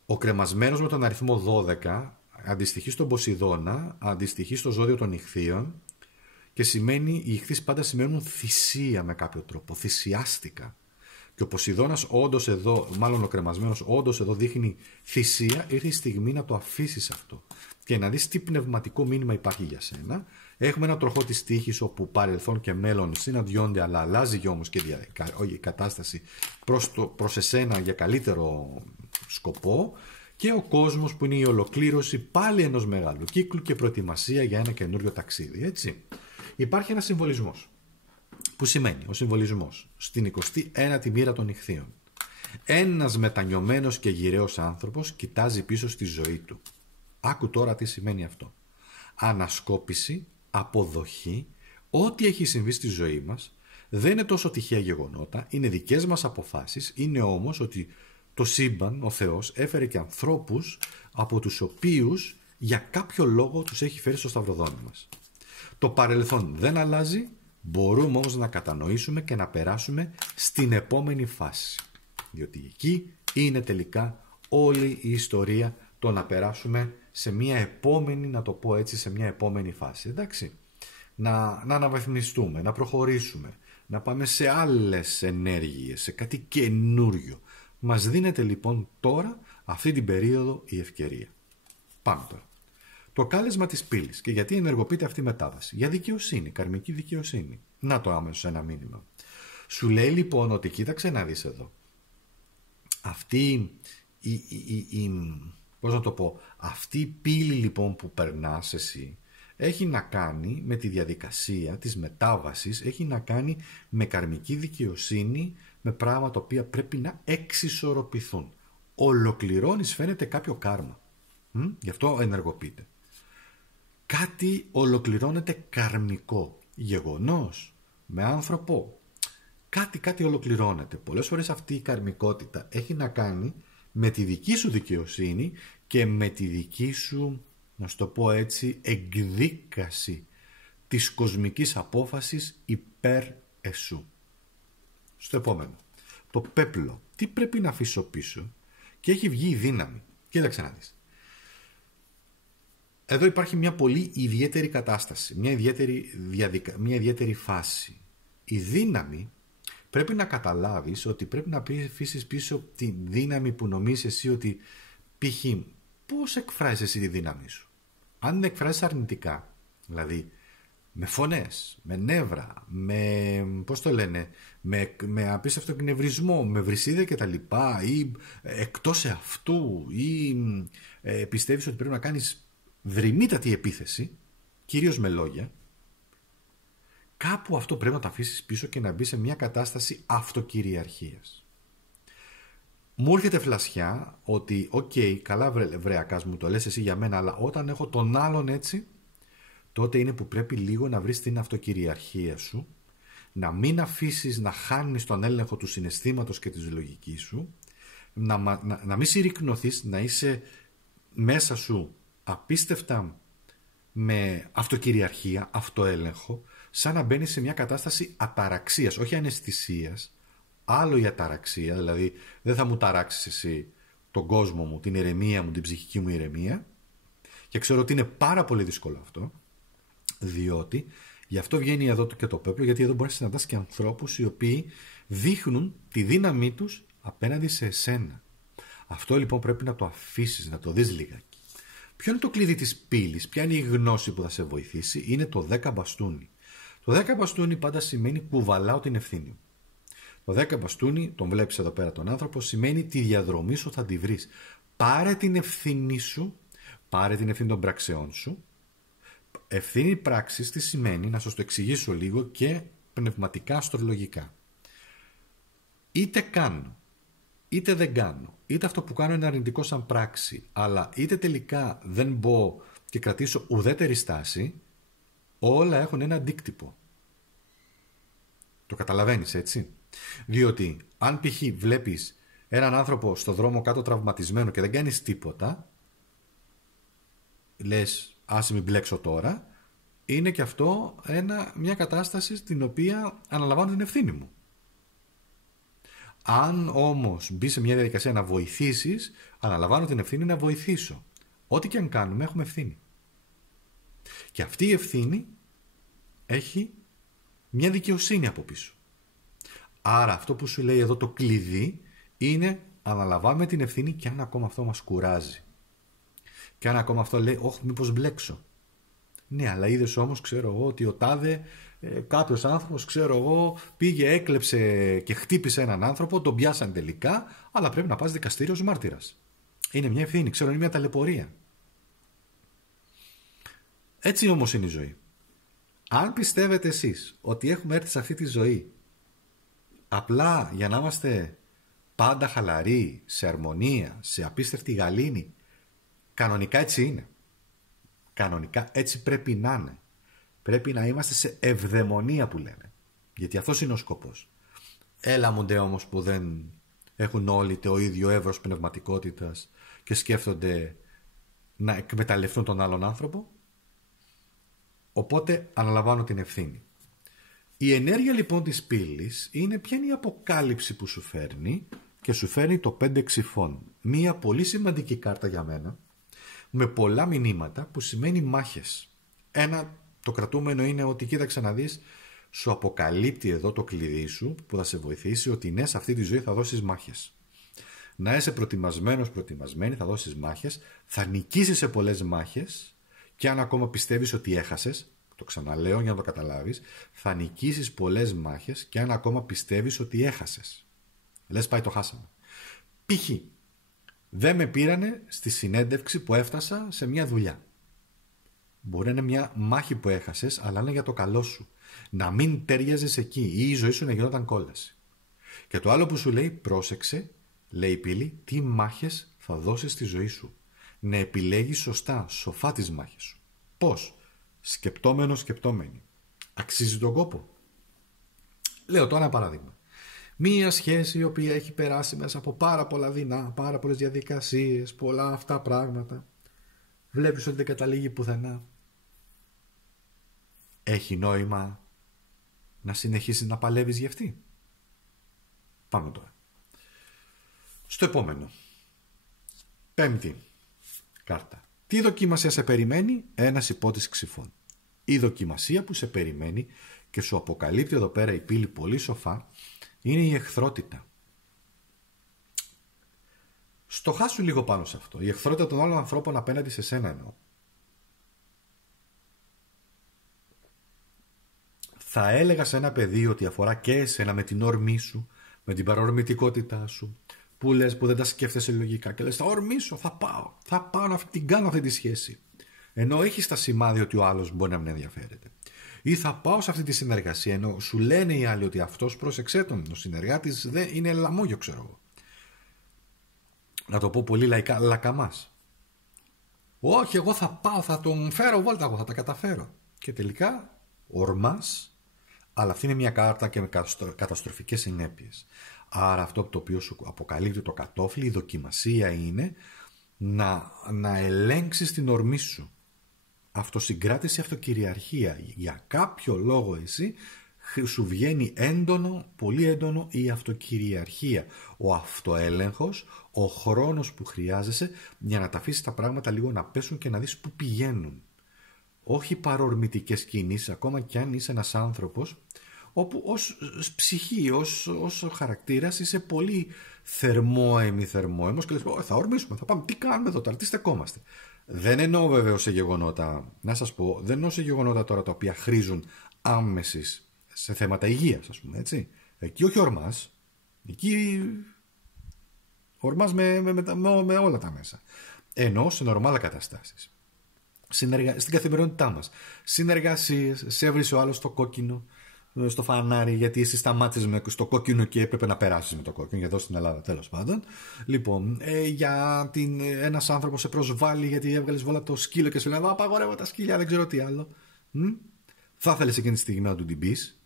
Ο κρεμασμένος με τον αριθμό 12 αντιστοιχεί στον Ποσειδώνα, αντιστοιχεί στο ζώδιο των Ιχθύων και σημαίνει, οι Ιχθύς πάντα σημαίνουν θυσία με κάποιο τρόπο, θυσιάστηκα. Και ο Ποσειδώνας όντως εδώ, μάλλον ο κρεμασμένος όντως εδώ δείχνει θυσία, ήρθε η στιγμή να το αφήσεις αυτό και να δεις τι πνευματικό μήνυμα υπάρχει για σένα. Έχουμε ένα τροχό της τύχης όπου παρελθόν και μέλλον συναντιόνται, αλλά αλλάζει όμως και η κατάσταση προς εσένα για καλύτερο σκοπό. Και ο κόσμος που είναι η ολοκλήρωση πάλι ενός μεγάλου κύκλου και προετοιμασία για ένα καινούριο ταξίδι, έτσι. Υπάρχει ένας συμβολισμός. Που σημαίνει ο συμβολισμός στην 21η μοίρα των Ιχθύων. Ένας μετανιωμένος και γυραίος άνθρωπος κοιτάζει πίσω στη ζωή του. Άκου τώρα τι σημαίνει αυτό. Ανασκόπηση, αποδοχή, ό,τι έχει συμβεί στη ζωή μας δεν είναι τόσο τυχαία γεγονότα, είναι δικές μας αποφάσεις, είναι όμως ότι το σύμπαν, ο Θεός, έφερε και ανθρώπους από τους οποίους για κάποιο λόγο τους έχει φέρει στο σταυροδρόμι μας. Το παρελθόν δεν αλλάζει, μπορούμε όμως να κατανοήσουμε και να περάσουμε στην επόμενη φάση. Διότι εκεί είναι τελικά όλη η ιστορία, το να περάσουμε σε μια επόμενη, να το πω έτσι, σε μια επόμενη φάση. Εντάξει. Να αναβαθμιστούμε, να προχωρήσουμε, να πάμε σε άλλες ενέργειες, σε κάτι καινούριο. Μας δίνεται λοιπόν τώρα, αυτή την περίοδο, η ευκαιρία. Πάμε τώρα. Το κάλεσμα της πύλης. Και γιατί ενεργοποιείται αυτή η μετάβαση? Για δικαιοσύνη, καρμική δικαιοσύνη. Να το άμεσο ένα μήνυμα. Σου λέει λοιπόν ότι κοίταξε να δεις εδώ. Αυτή πώς να το πω, αυτή η πύλη λοιπόν που περνάς εσύ έχει να κάνει με τη διαδικασία της μετάβασης, έχει να κάνει με καρμική δικαιοσύνη, με πράγματα τα οποία πρέπει να εξισορροπηθούν. Ολοκληρώνεις φαίνεται κάποιο κάρμα. Γι' αυτό ενεργοποιείται. Κάτι ολοκληρώνεται καρμικό. Γεγονός, με άνθρωπο. Κάτι ολοκληρώνεται. Πολλές φορές αυτή η καρμικότητα έχει να κάνει με τη δική σου δικαιοσύνη και με τη δική σου, να σου το πω έτσι, εκδίκαση της κοσμικής απόφασης υπέρ εσού. Στο επόμενο. Το πέπλο. Τι πρέπει να αφήσω πίσω? Και έχει βγει η δύναμη. Κοίταξε να δεις. Εδώ υπάρχει μια πολύ ιδιαίτερη κατάσταση, μια ιδιαίτερη φάση. Η δύναμη πρέπει να καταλάβεις ότι πρέπει να αφήσεις πίσω τη δύναμη που νομίζεις εσύ ότι π.χ. πώς εκφράζεις εσύ τη δύναμη σου. Αν την εκφράζεις αρνητικά, δηλαδή με φωνές, με νεύρα, με απίστευτο εκνευρισμό, με βρυσίδια και τα λοιπά, ή εκτός εαυτού, ή πιστεύεις ότι πρέπει να κάνεις δρυμύτατη επίθεση κυρίως με λόγια, κάπου αυτό πρέπει να το αφήσεις πίσω και να μπει σε μια κατάσταση αυτοκυριαρχίας. Μου έρχεται φλασιά ότι, οκ, καλά βρεακάς μου το λες εσύ για μένα, αλλά όταν έχω τον άλλον έτσι, τότε είναι που πρέπει λίγο να βρεις την αυτοκυριαρχία σου, να μην αφήσεις να χάνεις τον έλεγχο του συναισθήματος και της λογικής σου, να μην συρρικνωθείς, να είσαι μέσα σου απίστευτα με αυτοκυριαρχία, αυτοέλεγχο, σαν να μπαίνεις σε μια κατάσταση αταραξίας, όχι αναισθησίας, άλλο η αταραξία, δηλαδή δεν θα μου ταράξεις εσύ τον κόσμο μου, την ηρεμία μου, την ψυχική μου ηρεμία, και ξέρω ότι είναι πάρα πολύ δύσκολο αυτό, διότι γι' αυτό βγαίνει εδώ και το πέπλο, γιατί εδώ μπορείς να συναντάς και ανθρώπους οι οποίοι δείχνουν τη δύναμή τους απέναντι σε εσένα. Αυτό λοιπόν πρέπει να το αφήσεις, να το δεις λιγάκι. Ποιο είναι το κλειδί της πύλης, ποια είναι η γνώση που θα σε βοηθήσει? Είναι το 10 μπαστούνι. Το 10 μπαστούνι πάντα σημαίνει κουβαλάω την ευθύνη μου. Το 10 μπαστούνι, τον βλέπεις εδώ πέρα τον άνθρωπο, σημαίνει τη διαδρομή σου θα τη βρεις. Πάρε την ευθύνη σου, πάρε την ευθύνη των πραξεών σου. Ευθύνη πράξης τι σημαίνει, να σας το εξηγήσω λίγο και πνευματικά, αστρολογικά. Είτε κάνω, είτε δεν κάνω, είτε αυτό που κάνω είναι αρνητικό σαν πράξη, αλλά είτε τελικά δεν μπω και κρατήσω ουδέτερη στάση, όλα έχουν ένα αντίκτυπο. Το καταλαβαίνεις έτσι? Διότι αν π.χ. βλέπεις έναν άνθρωπο στο δρόμο κάτω τραυματισμένο και δεν κάνεις τίποτα, λες άσε μην μπλέξω τώρα, είναι και αυτό μια κατάσταση στην οποία αναλαμβάνω την ευθύνη μου. Αν όμως μπει σε μια διαδικασία να βοηθήσεις, αναλαμβάνω την ευθύνη να βοηθήσω. Ό,τι και αν κάνουμε έχουμε ευθύνη. Και αυτή η ευθύνη έχει μια δικαιοσύνη από πίσω. Άρα αυτό που σου λέει εδώ το κλειδί είναι αναλαμβάνουμε την ευθύνη και αν ακόμα αυτό μας κουράζει. Και αν ακόμα αυτό λέει, όχι μήπως μπλέξω. Ναι, αλλά είδες όμως, ξέρω εγώ, ότι ο τάδε κάποιος άνθρωπος, ξέρω εγώ, πήγε, έκλεψε και χτύπησε έναν άνθρωπο, τον πιάσαν τελικά, αλλά πρέπει να πας δικαστήριο ως μάρτυρας. Είναι μια ευθύνη, ξέρω, είναι μια ταλαιπωρία. Έτσι όμως είναι η ζωή. Αν πιστεύετε εσείς ότι έχουμε έρθει σε αυτή τη ζωή απλά για να είμαστε πάντα χαλαροί, σε αρμονία, σε απίστευτη γαλήνη, κανονικά έτσι είναι. Κανονικά έτσι πρέπει να είναι. Πρέπει να είμαστε σε ευδαιμονία που λένε. Γιατί αυτός είναι ο σκοπός. Έλα μου ντε όμως που δεν έχουν όλοι το ίδιο εύρος πνευματικότητας και σκέφτονται να εκμεταλλευτούν τον άλλον άνθρωπο. Οπότε αναλαμβάνω την ευθύνη. Η ενέργεια λοιπόν της πύλης είναι ποια είναι η αποκάλυψη που σου φέρνει και σου φέρνει το 5 ξυφών. Μία πολύ σημαντική κάρτα για μένα με πολλά μηνύματα που σημαίνει μάχες. Το κρατούμενο είναι ότι κοίταξε να δεις, σου αποκαλύπτει εδώ το κλειδί σου που θα σε βοηθήσει ότι ναι, σε αυτή τη ζωή θα δώσεις μάχες. Να είσαι προετοιμασμένος, προετοιμασμένη, θα δώσεις μάχες, θα νικήσεις σε πολλές μάχες και αν ακόμα πιστεύεις ότι έχασες, το ξαναλέω για να το καταλάβεις, θα νικήσεις πολλές μάχες και αν ακόμα πιστεύεις ότι έχασες. Λες πάει το χάσαμε. Π.χ. δεν με πήρανε στη συνέντευξη που έφτασα σε μια δουλειά. Μπορεί να είναι μια μάχη που έχασες, αλλά είναι για το καλό σου. Να μην τέριαζες εκεί ή η ζωή σου να γινόταν κόλαση. Και το άλλο που σου λέει, πρόσεξε, λέει η πύλη, τι μάχες θα δώσεις στη ζωή σου. Να επιλέγεις σωστά, σοφά τις μάχες σου. Πώς? Σκεπτόμενη. Αξίζει τον κόπο? Λέω τώρα ένα παράδειγμα. Μία σχέση η οποία έχει περάσει μέσα από πάρα πολλά δεινά, πάρα πολλές διαδικασίες, πολλά αυτά πράγματα. Βλέπεις ότι δεν καταλήγει πουθενά. Έχει νόημα να συνεχίσεις να παλεύεις γι' αυτή? Πάμε τώρα. Στο επόμενο. 5η κάρτα. Τι δοκιμασία σε περιμένει? Ένας υπότης ξυφών. Η δοκιμασία που σε περιμένει και σου αποκαλύπτει εδώ πέρα η πύλη πολύ σοφά είναι η εχθρότητα. Στοχάσου λίγο πάνω σε αυτό. Η εχθρότητα των άλλων ανθρώπων απέναντι σε σένα εννοώ. Θα έλεγα σε ένα παιδί ότι αφορά και εσένα με την όρμή σου, με την παρορμητικότητά σου, που λες που δεν τα σκέφτεσαι λογικά και λες θα ορμήσω, θα πάω να την κάνω αυτή τη σχέση. ενώ έχεις τα σημάδια ότι ο άλλος μπορεί να μην ενδιαφέρεται. Ή θα πάω σε αυτή τη συνεργασία, ενώ σου λένε οι άλλοι ότι αυτός, πρόσεξέ τον, ο συνεργάτης δεν είναι λαμόγιο, ξέρω εγώ. Να το πω πολύ λαϊκά, λακαμάς. Όχι, εγώ θα πάω, θα τον φέρω βόλτα, εγώ θα τα καταφέρω. Και τελικά ορμάς, αλλά αυτή είναι μια κάρτα και με καταστροφικές συνέπειες. Άρα αυτό το οποίο σου αποκαλύπτει το κατόφλι, η δοκιμασία είναι να ελέγξεις την ορμή σου. Αυτοσυγκράτηση, αυτοκυριαρχία. Για κάποιο λόγο εσύ σου βγαίνει έντονο, πολύ έντονο η αυτοκυριαρχία. Ο αυτοέλεγχος, ο χρόνος που χρειάζεσαι για να τα αφήσεις τα πράγματα λίγο να πέσουν και να δεις πού πηγαίνουν. Όχι παρορμητικές κινήσεις, ακόμα κι αν είσαι ένας άνθρωπος όπου ως ψυχή, ως χαρακτήρας είσαι πολύ θερμόαιμος και λες θα ορμήσουμε, θα πάμε, τι κάνουμε εδώ τώρα, τι στεκόμαστε. Δεν εννοώ βέβαια σε γεγονότα, να σας πω, δεν εννοώ σε γεγονότα τώρα τα οποία χρήζουν άμεσης σε θέματα υγείας, ας πούμε, έτσι. Εκεί όχι ορμάς, εκεί ορμάς με όλα τα μέσα. Ενώ σε νορμάλα καταστάσεις. Στην καθημερινότητά μας. Συνεργασίες, σε έβρισε ο άλλος στο κόκκινο, στο φανάρι, γιατί εσύ σταμάτησες στο κόκκινο και έπρεπε να περάσεις με το κόκκινο, για εδώ στην Ελλάδα τέλος πάντων. Λοιπόν, ένας άνθρωπος σε προσβάλλει γιατί έβγαλες βόλα το σκύλο και σου λέει απαγορεύω τα σκύλια, δεν ξέρω τι άλλο. Θα ήθελες εκείνη τη στιγμή να του την πεις.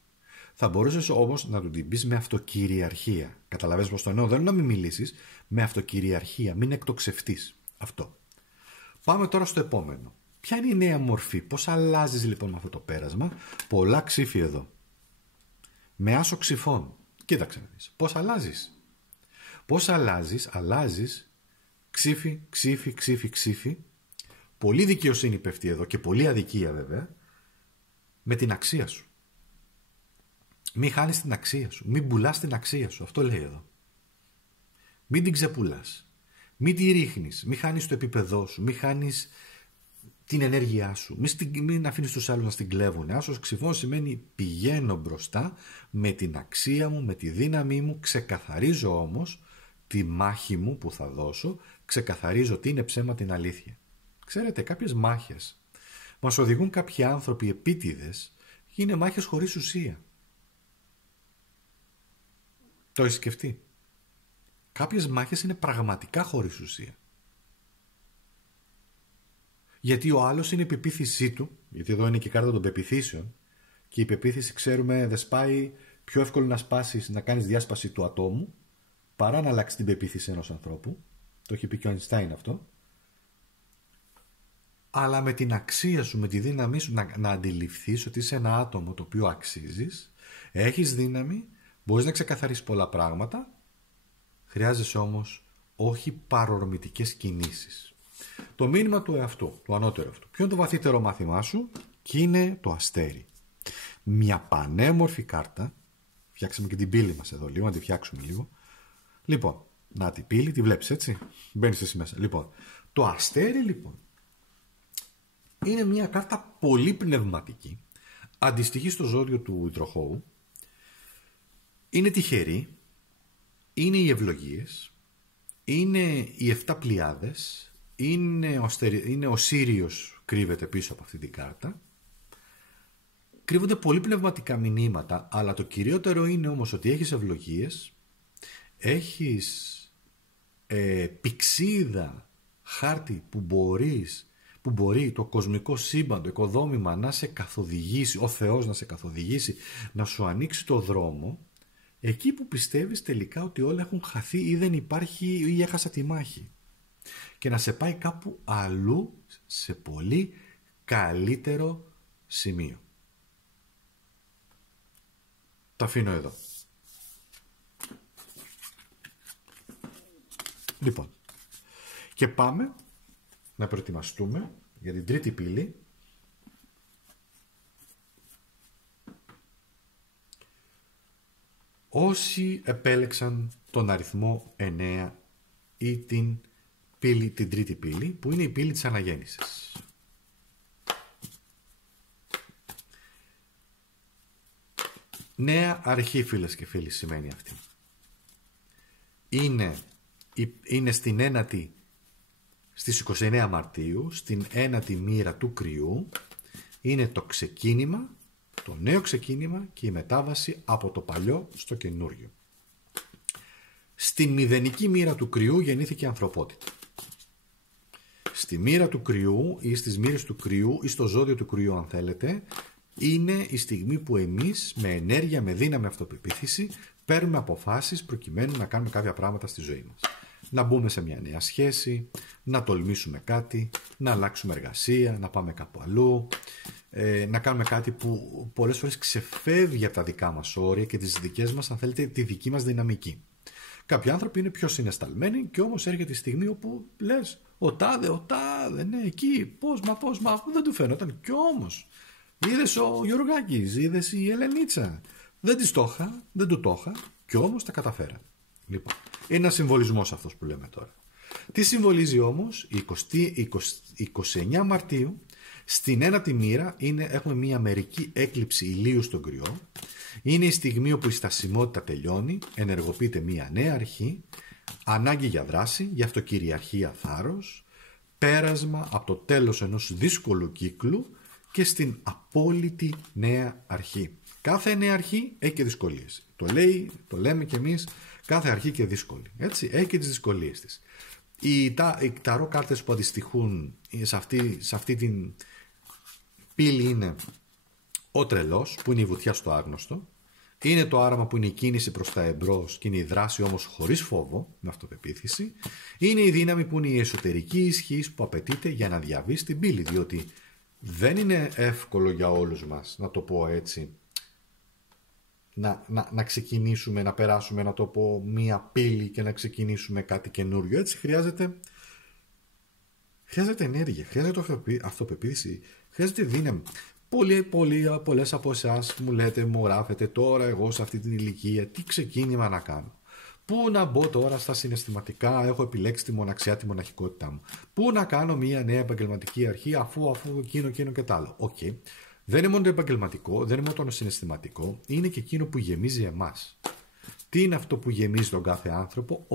Θα μπορούσες όμως να του την πεις με αυτοκυριαρχία. Καταλαβαίνεις πως το εννοώ, δεν είναι να μην μιλήσεις, με αυτοκυριαρχία, μην εκτοξευτείς. Αυτό. Πάμε τώρα στο επόμενο. Ποια είναι η νέα μορφή, πώς αλλάζεις λοιπόν με αυτό το πέρασμα? Πολλά ξύφη εδώ. Με άσο ξυφών. Κοίταξε να δεις. Πώς αλλάζεις? Πώς αλλάζεις ξύφη, ξύφη, ξύφη, ξύφη. Πολύ δικαιοσύνη πέφτει εδώ και πολύ αδικία βέβαια. Με την αξία σου. Μην χάνεις την αξία σου. Μην πουλάς την αξία σου. Αυτό λέει εδώ. Μην την ξεπουλάς. Μην τη ρίχνεις. Μην χάνεις το επίπεδό σου. Μην χάνεις την ενέργειά σου. Μην αφήνεις τους άλλους να στην κλέβουν. Άσος ξυφών σημαίνει πηγαίνω μπροστά με την αξία μου, με τη δύναμή μου. Ξεκαθαρίζω όμως τη μάχη μου που θα δώσω. Ξεκαθαρίζω τι είναι ψέμα, την αλήθεια. Ξέρετε, κάποιες μάχες μας οδηγούν κάποιοι άνθρωποι επίτηδες και είναι μάχες χωρίς ουσία. Το έχεις σκεφτεί? Κάποιες μάχες είναι πραγματικά χωρίς ουσία. Γιατί ο άλλος είναι η πεποίθησή του, γιατί εδώ είναι και η κάρτα των πεποιθήσεων, και η πεποίθηση, ξέρουμε, δεν σπάει, πιο εύκολο να σπάσεις, να κάνεις διάσπαση του ατόμου, παρά να αλλάξει την πεποίθηση ενός ανθρώπου. Το έχει πει και ο Αϊνστάιν αυτό. Αλλά με την αξία σου, με τη δύναμή σου να αντιληφθείς ότι είσαι ένα άτομο το οποίο αξίζεις, έχεις δύναμη, μπορείς να ξεκαθαρίσεις πολλά πράγματα, χρειάζεσαι όμως όχι παρορμητικές κινήσεις. Το μήνυμα του εαυτού, του ανώτερου αυτού. Ποιο είναι το βαθύτερο μάθημά σου? Και είναι το αστέρι. Μια πανέμορφη κάρτα. Φτιάξαμε και την πύλη μας εδώ λίγο, να τη φτιάξουμε λίγο. Λοιπόν, να την πύλη, τη βλέπεις έτσι. Μπαίνεις εσύ μέσα. Λοιπόν, το αστέρι λοιπόν είναι μια κάρτα πολύ πνευματική. Αντιστοιχεί στο ζώδιο του υδροχόου. Είναι τυχερή. Είναι οι ευλογίες. Είναι οι 7 πλειάδες. Είναι ο Σύριος, κρύβεται πίσω από αυτή την κάρτα. Κρύβονται πολύ πνευματικά μηνύματα, αλλά το κυριότερο είναι όμως ότι έχεις ευλογίες, έχεις πυξίδα, χάρτη που μπορεί το κοσμικό σύμπαν, το οικοδόμημα να σε καθοδηγήσει, ο Θεός να σε καθοδηγήσει, να σου ανοίξει το δρόμο, εκεί που πιστεύεις τελικά ότι όλα έχουν χαθεί ή δεν υπάρχει ή έχασα τη μάχη. Και να σε πάει κάπου αλλού σε πολύ καλύτερο σημείο. Το αφήνω εδώ. Λοιπόν, και πάμε να προετοιμαστούμε για την τρίτη πύλη. Όσοι επέλεξαν τον αριθμό 9 ή την τρίτη πύλη, που είναι η πύλη της αναγέννησης. Νέα αρχή, φίλες και φίλοι, σημαίνει αυτή. Είναι στην ένατη στις 29 Μαρτίου, στην ένατη μοίρα του Κριού, είναι το ξεκίνημα, το νέο ξεκίνημα και η μετάβαση από το παλιό στο καινούριο. Στην μηδενική μοίρα του Κριού γεννήθηκε η ανθρωπότητα. Στη μοίρα του Κριού ή στις μοίρες του Κριού ή στο ζώδιο του Κριού, αν θέλετε, είναι η στιγμή που εμείς με ενέργεια, με δύναμη, αυτοπεποίθηση παίρνουμε αποφάσεις προκειμένου να κάνουμε κάποια πράγματα στη ζωή μας. Να μπούμε σε μια νέα σχέση, να τολμήσουμε κάτι, να αλλάξουμε εργασία, να πάμε κάπου αλλού, να κάνουμε κάτι που πολλές φορές ξεφεύγει από τα δικά μας όρια και τις δικές μας, αν θέλετε, τη δική μας δυναμική. Κάποιοι άνθρωποι είναι πιο συναισθαλμένοι και όμως έρχεται η στιγμή όπου λες ο τάδε, ναι, εκεί, πώς, μα, δεν του φαίνονταν. Κι όμως, είδες ο Γιωργάκης, είδες η Ελενίτσα. Δεν του το είχα, κι όμως τα καταφέρα. Λοιπόν, είναι ένα συμβολισμός αυτός που λέμε τώρα. Τι συμβολίζει όμως? 29 Μαρτίου, στην ένατη μοίρα, έχουμε μια μερική έκλειψη ηλίου στον Κριό. Είναι η στιγμή όπου η στασιμότητα τελειώνει, ενεργοποιείται μια νέα αρχή, ανάγκη για δράση, γι' αυτό κυριαρχία, θάρρος, πέρασμα από το τέλος ενός δύσκολου κύκλου και στην απόλυτη νέα αρχή. Κάθε νέα αρχή έχει και δυσκολίες. Το λέμε κι εμείς, κάθε αρχή και δύσκολη. Έτσι, έχει και τις δυσκολίες της. Οι ταρό κάρτες που αντιστοιχούν σε αυτή την πύλη είναι ο τρελός, που είναι η βουτιά στο άγνωστο. Είναι το άραμα, που είναι η κίνηση προς τα εμπρός και είναι η δράση όμως χωρίς φόβο, με αυτοπεποίθηση. Είναι η δύναμη, που είναι η εσωτερική ισχύς που απαιτείται για να διαβεί την πύλη, διότι δεν είναι εύκολο για όλους μας, να το πω έτσι, να ξεκινήσουμε, να περάσουμε, να το πω, μία πύλη και να ξεκινήσουμε κάτι καινούριο. Έτσι χρειάζεται ενέργεια, χρειάζεται αυτοπεποίθηση, χρειάζεται δύναμη. Πολλές από εσάς μου λέτε, μου γράφετε τώρα εγώ σε αυτή την ηλικία τι ξεκίνημα να κάνω. Πού να μπω τώρα στα συναισθηματικά, έχω επιλέξει τη μοναξιά, τη μοναχικότητά μου. Πού να κάνω μια νέα επαγγελματική αρχή αφού εκείνο και τ' άλλο. Οκ. Δεν είναι μόνο το επαγγελματικό, δεν είναι μόνο το συναισθηματικό, είναι και εκείνο που γεμίζει εμάς. Τι είναι αυτό που γεμίζει τον κάθε άνθρωπο?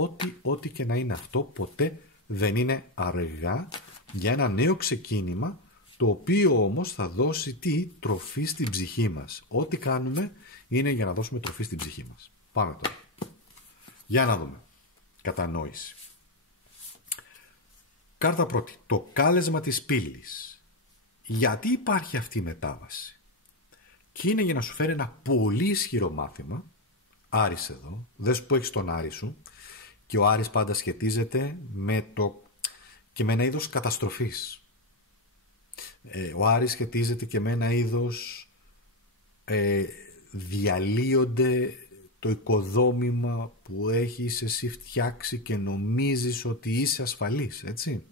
Ό,τι και να είναι αυτό, ποτέ δεν είναι αργά για ένα νέο ξεκίνημα, το οποίο όμως θα δώσει τροφή στην ψυχή μας. Ό,τι κάνουμε είναι για να δώσουμε τροφή στην ψυχή μας. Πάμε τώρα. Για να δούμε. Κατανόηση. Κάρτα πρώτη. Το κάλεσμα της πύλης. Γιατί υπάρχει αυτή η μετάβαση? Και είναι για να σου φέρει ένα πολύ ισχυρό μάθημα. Άρης εδώ. Δες που έχεις τον Άρη σου. Και ο Άρης πάντα σχετίζεται και με ένα είδος καταστροφής. Ο Άρης σχετίζεται και με ένα είδος διαλύονται το οικοδόμημα που έχεις εσύ φτιάξει και νομίζεις ότι είσαι ασφαλής, έτσι.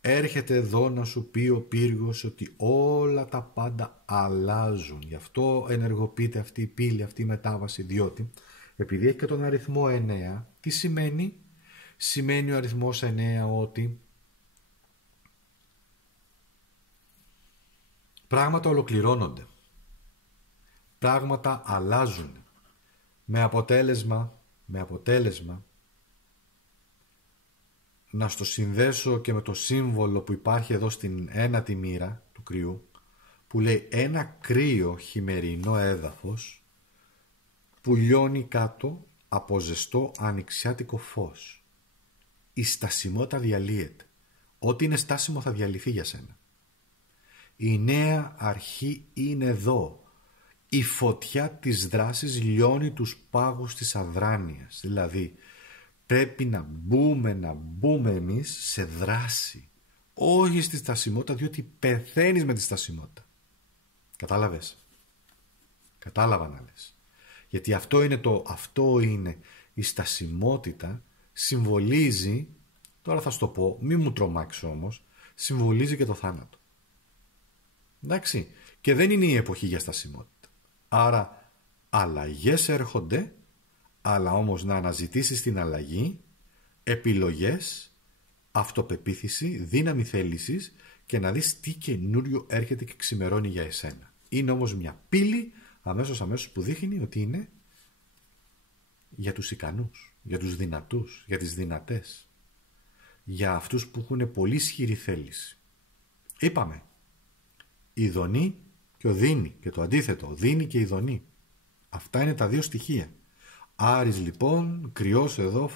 Έρχεται εδώ να σου πει ο πύργος ότι όλα τα πάντα αλλάζουν. Γι' αυτό ενεργοποιείται αυτή η πύλη, αυτή η μετάβαση, διότι επειδή έχει και τον αριθμό 9, τι σημαίνει? Σημαίνει ο αριθμός 9 ότι πράγματα ολοκληρώνονται, πράγματα αλλάζουν, με αποτέλεσμα να στο συνδέσω και με το σύμβολο που υπάρχει εδώ στην ένατη μοίρα του Κριού, που λέει ένα κρύο χειμερινό έδαφος που λιώνει κάτω από ζεστό ανοιξιάτικο φως. Η στασιμότητα διαλύεται. Ό,τι είναι στάσιμο θα διαλυθεί για σένα. Η νέα αρχή είναι εδώ. Η φωτιά της δράσης λιώνει τους πάγους της αδράνειας. Δηλαδή πρέπει να μπούμε εμείς σε δράση. Όχι στη στασιμότητα, διότι πεθαίνεις με τη στασιμότητα. Κατάλαβες? Κατάλαβα να λες. Γιατί αυτό είναι η στασιμότητα, συμβολίζει, τώρα θα σου το πω, μη μου τρομάξει όμως, συμβολίζει και το θάνατο. Εντάξει, και δεν είναι η εποχή για στασιμότητα. Άρα αλλαγές έρχονται, αλλά όμως να αναζητήσεις την αλλαγή, επιλογές, αυτοπεποίθηση, δύναμη θέλησης και να δεις τι καινούριο έρχεται και ξημερώνει για εσένα. Είναι όμως μια πύλη αμέσως που δείχνει ότι είναι για τους ικανούς, για τους δυνατούς, για τις δυνατές. για αυτούς που έχουν πολύ ισχυρή θέληση. Είπαμε, ειδονή και οδύνη και το αντίθετο, οδύνη και ειδονή. Αυτά είναι τα δύο στοιχεία. Άρης λοιπόν, κρυός εδώ,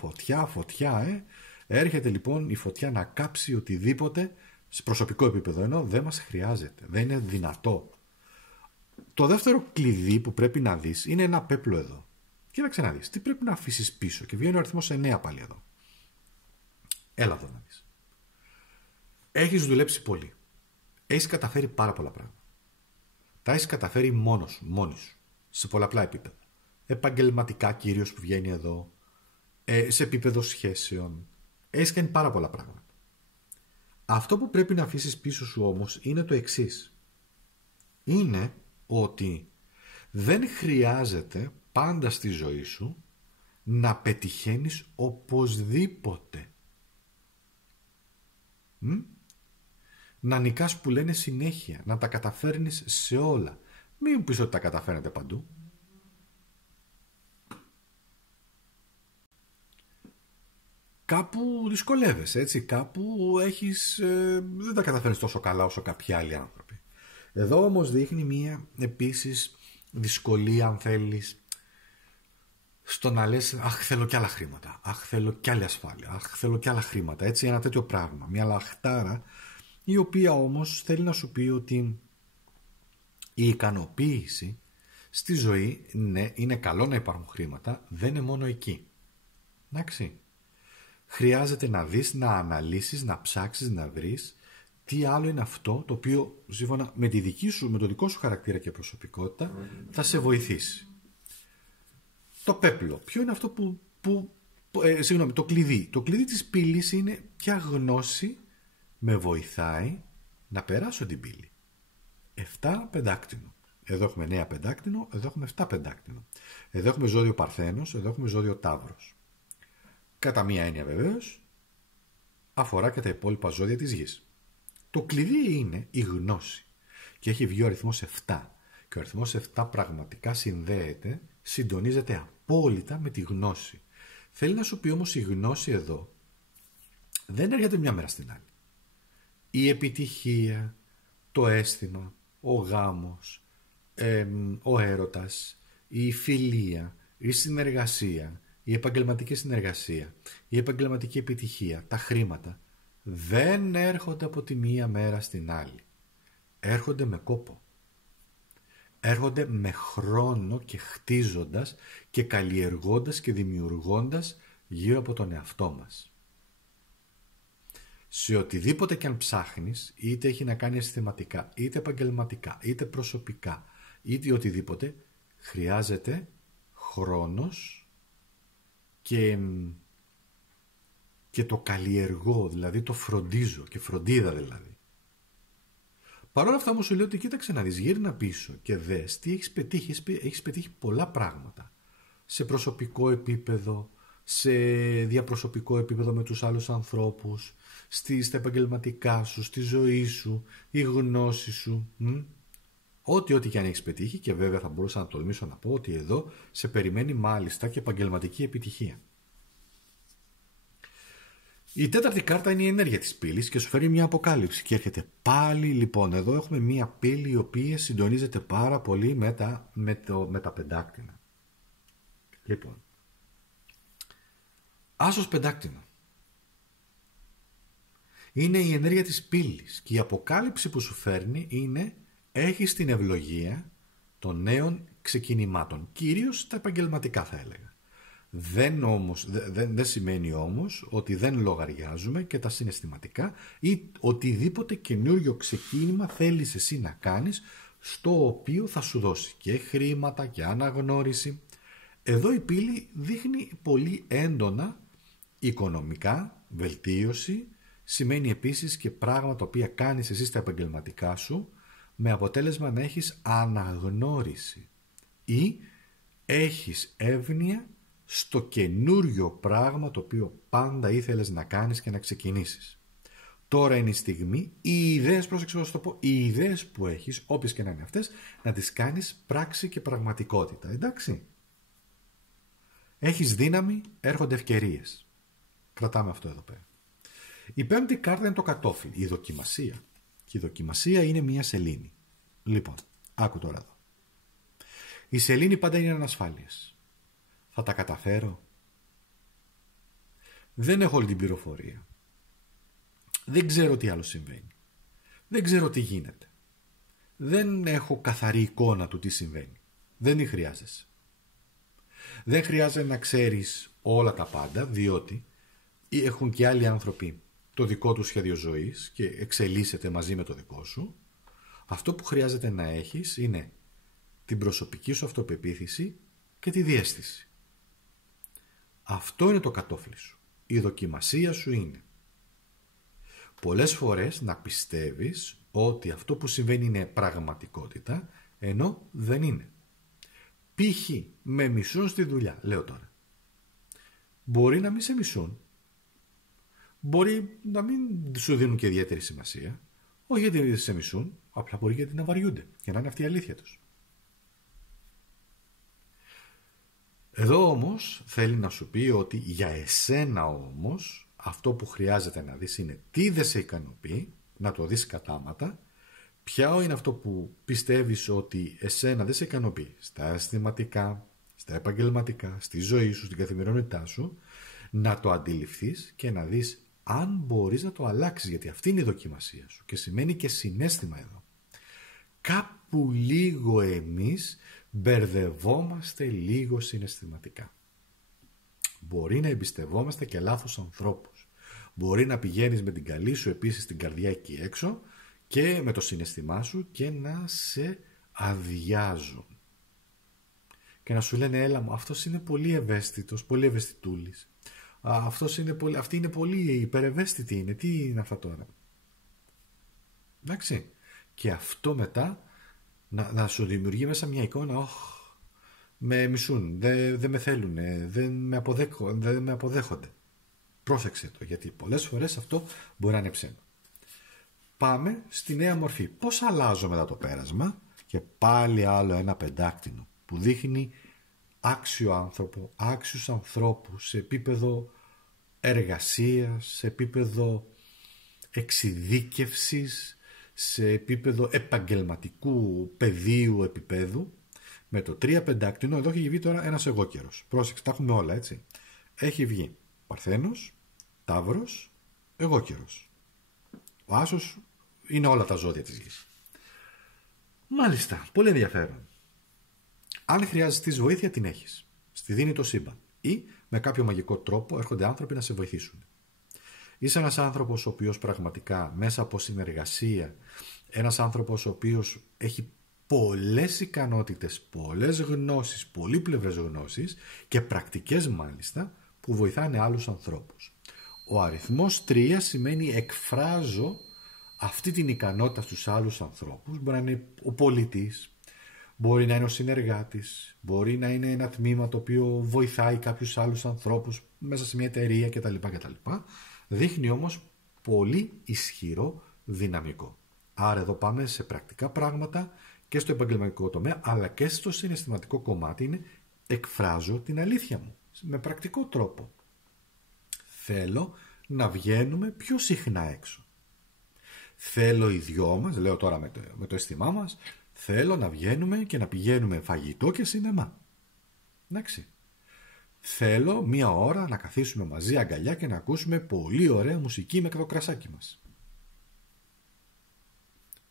φωτιά, Έρχεται λοιπόν η φωτιά να κάψει οτιδήποτε σε προσωπικό επίπεδο, ενώ δεν μας χρειάζεται, δεν είναι δυνατό. Το δεύτερο κλειδί που πρέπει να δεις είναι ένα πέπλο εδώ. Κοίταξε να δεις, τι πρέπει να αφήσεις πίσω, και βγαίνει ο αριθμός 9 πάλι εδώ. Έλα εδώ να δεις. Έχεις δουλέψει πολύ. Έχεις καταφέρει πάρα πολλά πράγματα. Τα έχεις καταφέρει μόνος σου, μόνη σου, σε πολλαπλά επίπεδα. Επαγγελματικά κυρίως που βγαίνει εδώ, σε επίπεδο σχέσεων. Έχεις κάνει πάρα πολλά πράγματα. Αυτό που πρέπει να αφήσεις πίσω σου όμως είναι το εξής. Είναι ότι δεν χρειάζεται πάντα στη ζωή σου να πετυχαίνεις οπωσδήποτε. Να νικάς που λένε συνέχεια, να τα καταφέρνεις σε όλα. Μην πεις ότι τα καταφέρνετε παντού. Κάπου δυσκολεύεσαι, έτσι, κάπου δεν τα καταφέρνεις τόσο καλά όσο κάποιοι άλλοι άνθρωποι. Εδώ όμως δείχνει μία επίσης δυσκολία, αν θέλεις, στο να λες αχ, θέλω κι άλλα χρήματα, αχ, θέλω κι άλλη ασφάλεια, αχ, θέλω κι άλλα χρήματα, έτσι, ένα τέτοιο πράγμα, μια λαχτάρα, η οποία όμως θέλει να σου πει ότι η ικανοποίηση στη ζωή, ναι, είναι καλό να υπάρχουν χρήματα, δεν είναι μόνο εκεί. Εντάξει. Χρειάζεται να δεις, να αναλύσεις, να ψάξεις, να βρεις τι άλλο είναι αυτό το οποίο σύμφωνα με με το δικό σου χαρακτήρα και προσωπικότητα θα σε βοηθήσει. Το πέπλο. Ποιο είναι αυτό το κλειδί. Το κλειδί της πύλης είναι ποια γνώση με βοηθάει να περάσω την πύλη. 7 πεντάκτηνο. Εδώ έχουμε 9 πεντάκτηνο, εδώ έχουμε 7 πεντάκτηνο. Εδώ έχουμε ζώδιο Παρθένος, εδώ έχουμε ζώδιο Ταύρος. Κατά μία έννοια βεβαίως αφορά και τα υπόλοιπα ζώδια της γης. Το κλειδί είναι η γνώση. Και έχει βγει ο αριθμός 7. Και ο αριθμός 7 πραγματικά συντονίζεται απόλυτα με τη γνώση. Θέλει να σου πει όμως η γνώση εδώ δεν έρχεται μια μέρα στην άλλη. Η επιτυχία, το αίσθημα, ο γάμος, ο έρωτας, η φιλία, η συνεργασία, η επαγγελματική συνεργασία, η επαγγελματική επιτυχία, τα χρήματα δεν έρχονται από τη μία μέρα στην άλλη. Έρχονται με κόπο. Έρχονται με χρόνο και χτίζοντας και καλλιεργώντας και δημιουργώντας γύρω από τον εαυτό μας. Σε οτιδήποτε και αν ψάχνεις, είτε έχει να κάνει αισθηματικά, είτε επαγγελματικά, είτε προσωπικά, είτε οτιδήποτε, χρειάζεται χρόνος και το καλλιεργώ, δηλαδή το φροντίζω και φροντίδα δηλαδή. Παρ' όλα αυτά όμως σου λέω ότι κοίταξε να δεις, γύρνα πίσω και δες τι έχεις πετύχει. Έχεις πετύχει πολλά πράγματα σε προσωπικό επίπεδο, σε διαπροσωπικό επίπεδο με τους άλλους ανθρώπους, στα επαγγελματικά σου, στη ζωή σου, η γνώση σου. Ό,τι και αν έχεις πετύχει, και βέβαια θα μπορούσα να τολμήσω να πω ότι εδώ σε περιμένει μάλιστα και επαγγελματική επιτυχία. Η τέταρτη κάρτα είναι η ενέργεια της πύλης και σου φέρει μια αποκάλυψη και έρχεται πάλι λοιπόν εδώ έχουμε μια πύλη η οποία συντονίζεται πάρα πολύ με τα πεντάκτηνα. Λοιπόν, άσος πεντάκτηνο είναι η ενέργεια της πύλης και η αποκάλυψη που σου φέρνει είναι έχεις την ευλογία των νέων ξεκινημάτων, κυρίως τα επαγγελματικά θα έλεγα. Δεν σημαίνει όμως ότι δεν λογαριάζουμε και τα συναισθηματικά ή οτιδήποτε καινούριο ξεκίνημα θέλεις εσύ να κάνεις, στο οποίο θα σου δώσει και χρήματα και αναγνώριση. Εδώ η πύλη δείχνει πολύ έντονα οικονομικά, βελτίωση, σημαίνει επίσης και πράγματα τα οποία κάνεις εσύ στα επαγγελματικά σου με αποτέλεσμα να έχεις αναγνώριση ή έχεις εύνοια στο καινούριο πράγμα το οποίο πάντα ήθελες να κάνεις και να ξεκινήσεις. Τώρα είναι η στιγμή οι ιδέες, πρόσεξε να σου το πω, οι ιδέες που έχεις, όποιες και να είναι αυτές, να τις κάνεις πράξη και πραγματικότητα, εντάξει. Έχεις δύναμη, έρχονται ευκαιρίες. Κρατάμε αυτό εδώ πέρα. Η πέμπτη κάρτα είναι το κατόφλι, η δοκιμασία. Και η δοκιμασία είναι μια σελήνη. Λοιπόν, άκου τώρα εδώ. Η σελήνη πάντα είναι ανασφάλειες. Θα τα καταφέρω? Δεν έχω όλη την πληροφορία. Δεν ξέρω τι άλλο συμβαίνει. Δεν ξέρω τι γίνεται. Δεν έχω καθαρή εικόνα του τι συμβαίνει. Δεν τη χρειάζεσαι. Δεν χρειάζεται να ξέρεις όλα τα πάντα, διότι έχουν και άλλοι άνθρωποι το δικό του σχέδιο ζωής και εξελίσσεται μαζί με το δικό σου. Αυτό που χρειάζεται να έχεις είναι την προσωπική σου αυτοπεποίθηση και τη διαίσθηση. Αυτό είναι το κατόφλι σου. Η δοκιμασία σου είναι πολλές φορές να πιστεύεις ότι αυτό που συμβαίνει είναι πραγματικότητα, ενώ δεν είναι. Π.χ. με μισούν στη δουλειά, λέω τώρα. Μπορεί να μην σε μισούν. Μπορεί να μην σου δίνουν και ιδιαίτερη σημασία. Όχι γιατί σε μισούν, απλά μπορεί γιατί να βαριούνται και να είναι αυτή η αλήθεια τους. Εδώ όμως θέλει να σου πει ότι για εσένα όμως αυτό που χρειάζεται να δεις είναι τι δεν σε ικανοποιεί, να το δεις κατάματα, ποιο είναι αυτό που πιστεύεις ότι εσένα δεν σε ικανοποιεί στα αισθηματικά, στα επαγγελματικά, στη ζωή σου, στην καθημερινότητά σου, να το αντιληφθείς και να δεις αν μπορείς να το αλλάξεις, γιατί αυτή είναι η δοκιμασία σου και σημαίνει και συναίσθημα εδώ. Κάπου λίγο εμείς μπερδευόμαστε λίγο συναισθηματικά. Μπορεί να εμπιστευόμαστε και λάθος ανθρώπους. Μπορεί να πηγαίνεις με την καλή σου επίσης την καρδιά εκεί έξω και με το συναισθημά σου και να σε αδειάζουν. Και να σου λένε έλα μου, αυτός είναι πολύ ευαίσθητος, πολύ ευαισθητούλης. Αυτή είναι πολύ υπερευαίσθητη είναι. Τι είναι αυτά τώρα? Εντάξει. Και αυτό μετά να σου δημιουργεί μέσα μια εικόνα, με μισούν, δεν με θέλουν, δεν με αποδέχονται. Πρόσεξε το, γιατί πολλές φορές αυτό μπορεί να είναι ψέμα. Πάμε στη νέα μορφή. Πώς αλλάζω μετά το πέρασμα? Και πάλι άλλο ένα πεντάκτηνο που δείχνει άξιο άνθρωπο, άξιους ανθρώπους σε επίπεδο εργασίας, σε επίπεδο εξειδίκευσης, σε επίπεδο επαγγελματικού πεδίου επίπεδου. Με το 3 πεντάκτηνο εδώ έχει βγει τώρα ένας εγώκερος. Πρόσεξε, τα έχουμε όλα έτσι. Έχει βγει Παρθένος, Ταύρος, εγώκερος. Ο Άσος είναι όλα τα ζώδια της γης. Μάλιστα, πολύ ενδιαφέρον. Αν χρειάζεσαι βοήθεια, την έχεις. Στη δίνει το σύμπαν. Ή με κάποιο μαγικό τρόπο έρχονται άνθρωποι να σε βοηθήσουν. Είσαι ένας άνθρωπος ο οποίος πραγματικά μέσα από συνεργασία, ένας άνθρωπος ο οποίος έχει πολλές ικανότητες, πολλές γνώσεις, πολύπλευρες γνώσεις και πρακτικές μάλιστα που βοηθάνε άλλους ανθρώπους. Ο αριθμός 3 σημαίνει εκφράζω αυτή την ικανότητα στους άλλους ανθρώπους. Μπορεί να είναι ο πολιτής, μπορεί να είναι ο συνεργάτης, μπορεί να είναι ένα τμήμα το οποίο βοηθάει κάποιους άλλους ανθρώπους μέσα σε μια εταιρεία κτλ. Δείχνει όμως πολύ ισχυρό δυναμικό. Άρα εδώ πάμε σε πρακτικά πράγματα και στο επαγγελματικό τομέα, αλλά και στο συναισθηματικό κομμάτι είναι εκφράζω την αλήθεια μου με πρακτικό τρόπο. Θέλω να βγαίνουμε πιο συχνά έξω. Θέλω οι δυο μας, λέω τώρα με το αίσθημά μας, θέλω να βγαίνουμε και να πηγαίνουμε φαγητό και σινεμά. Εντάξει. Θέλω μία ώρα να καθίσουμε μαζί αγκαλιά και να ακούσουμε πολύ ωραία μουσική με το κρασάκι μας.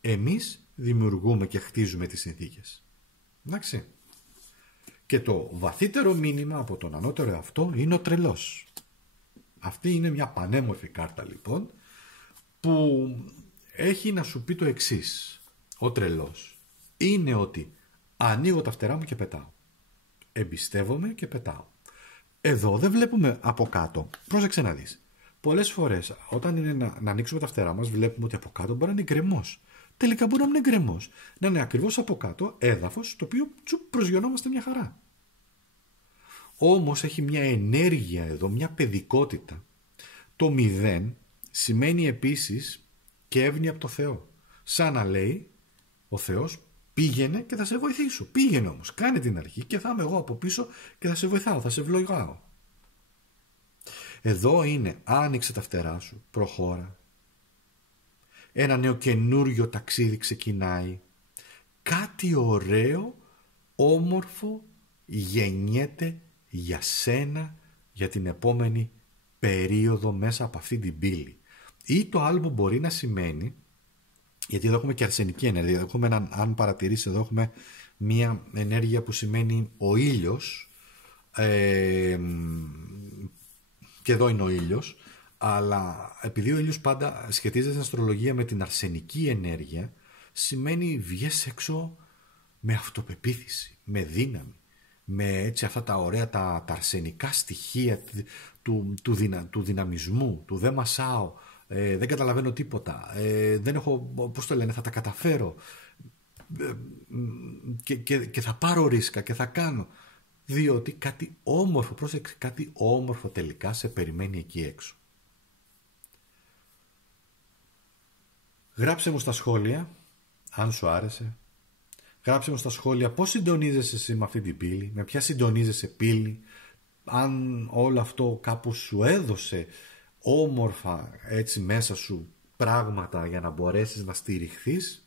Εμείς δημιουργούμε και χτίζουμε τις συνθήκες. Εντάξει. Και το βαθύτερο μήνυμα από τον ανώτερο αυτό είναι ο τρελός. Αυτή είναι μια πανέμορφη κάρτα λοιπόν που έχει να σου πει το εξής. Ο τρελός είναι ότι ανοίγω τα φτερά μου και πετάω. Εμπιστεύομαι και πετάω. Εδώ δεν βλέπουμε από κάτω. Πρόσεξε να δεις. Πολλές φορές όταν είναι να ανοίξουμε τα φτερά μας βλέπουμε ότι από κάτω μπορεί να είναι γκρεμός. Τελικά μπορεί να μην είναι γκρεμός. Να είναι ακριβώς από κάτω έδαφος το οποίο προσγειωνόμαστε μια χαρά. Όμως έχει μια ενέργεια εδώ, μια παιδικότητα. Το 0 σημαίνει επίσης και εύνοια από το Θεό. Σαν να λέει ο Θεός πήγαινε και θα σε βοηθήσω. Πήγαινε όμως, κάνε την αρχή και θα είμαι εγώ από πίσω και θα σε βοηθάω, θα σε ευλογάω. Εδώ είναι, άνοιξε τα φτερά σου, προχώρα. Ένα νέο καινούριο ταξίδι ξεκινάει. Κάτι ωραίο, όμορφο γεννιέται για σένα για την επόμενη περίοδο μέσα από αυτή την πύλη. Ή το άλλο που μπορεί να σημαίνει, γιατί εδώ έχουμε και αρσενική ενέργεια, εδώ έχουμε αν παρατηρήσει, εδώ έχουμε μία ενέργεια που σημαίνει ο ήλιος, και εδώ είναι ο ήλιος, αλλά επειδή ο ήλιος πάντα σχετίζεται στην αστρολογία με την αρσενική ενέργεια, σημαίνει βγες έξω με αυτοπεποίθηση, με δύναμη, με έτσι αυτά τα ωραία τα αρσενικά στοιχεία του δυναμισμού, του δεν μασάω, δεν καταλαβαίνω τίποτα, δεν έχω, πώς το λένε, θα τα καταφέρω, και θα πάρω ρίσκα και θα κάνω, διότι κάτι όμορφο, πρόσεξε, κάτι όμορφο τελικά σε περιμένει εκεί έξω. Γράψε μου στα σχόλια αν σου άρεσε. Γράψε μου στα σχόλια πώς συντονίζεσαι εσύ με αυτή την πύλη, με ποια συντονίζεσαι πύλη, αν όλο αυτό κάπου σου έδωσε όμορφα έτσι μέσα σου πράγματα για να μπορέσεις να στηριχθείς,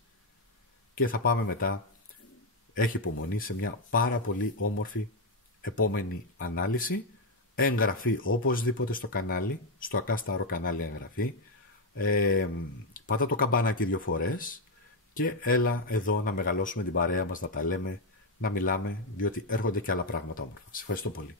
και θα πάμε μετά, έχει υπομονή, σε μια πάρα πολύ όμορφη επόμενη ανάλυση. Εγγραφή οπωσδήποτε στο κανάλι, στο Ακάσταρο κανάλι εγγραφή, πάτα το καμπανάκι 2 φορές και έλα εδώ να μεγαλώσουμε την παρέα μας, να τα λέμε, να μιλάμε, διότι έρχονται και άλλα πράγματα όμορφα. Σε ευχαριστώ πολύ.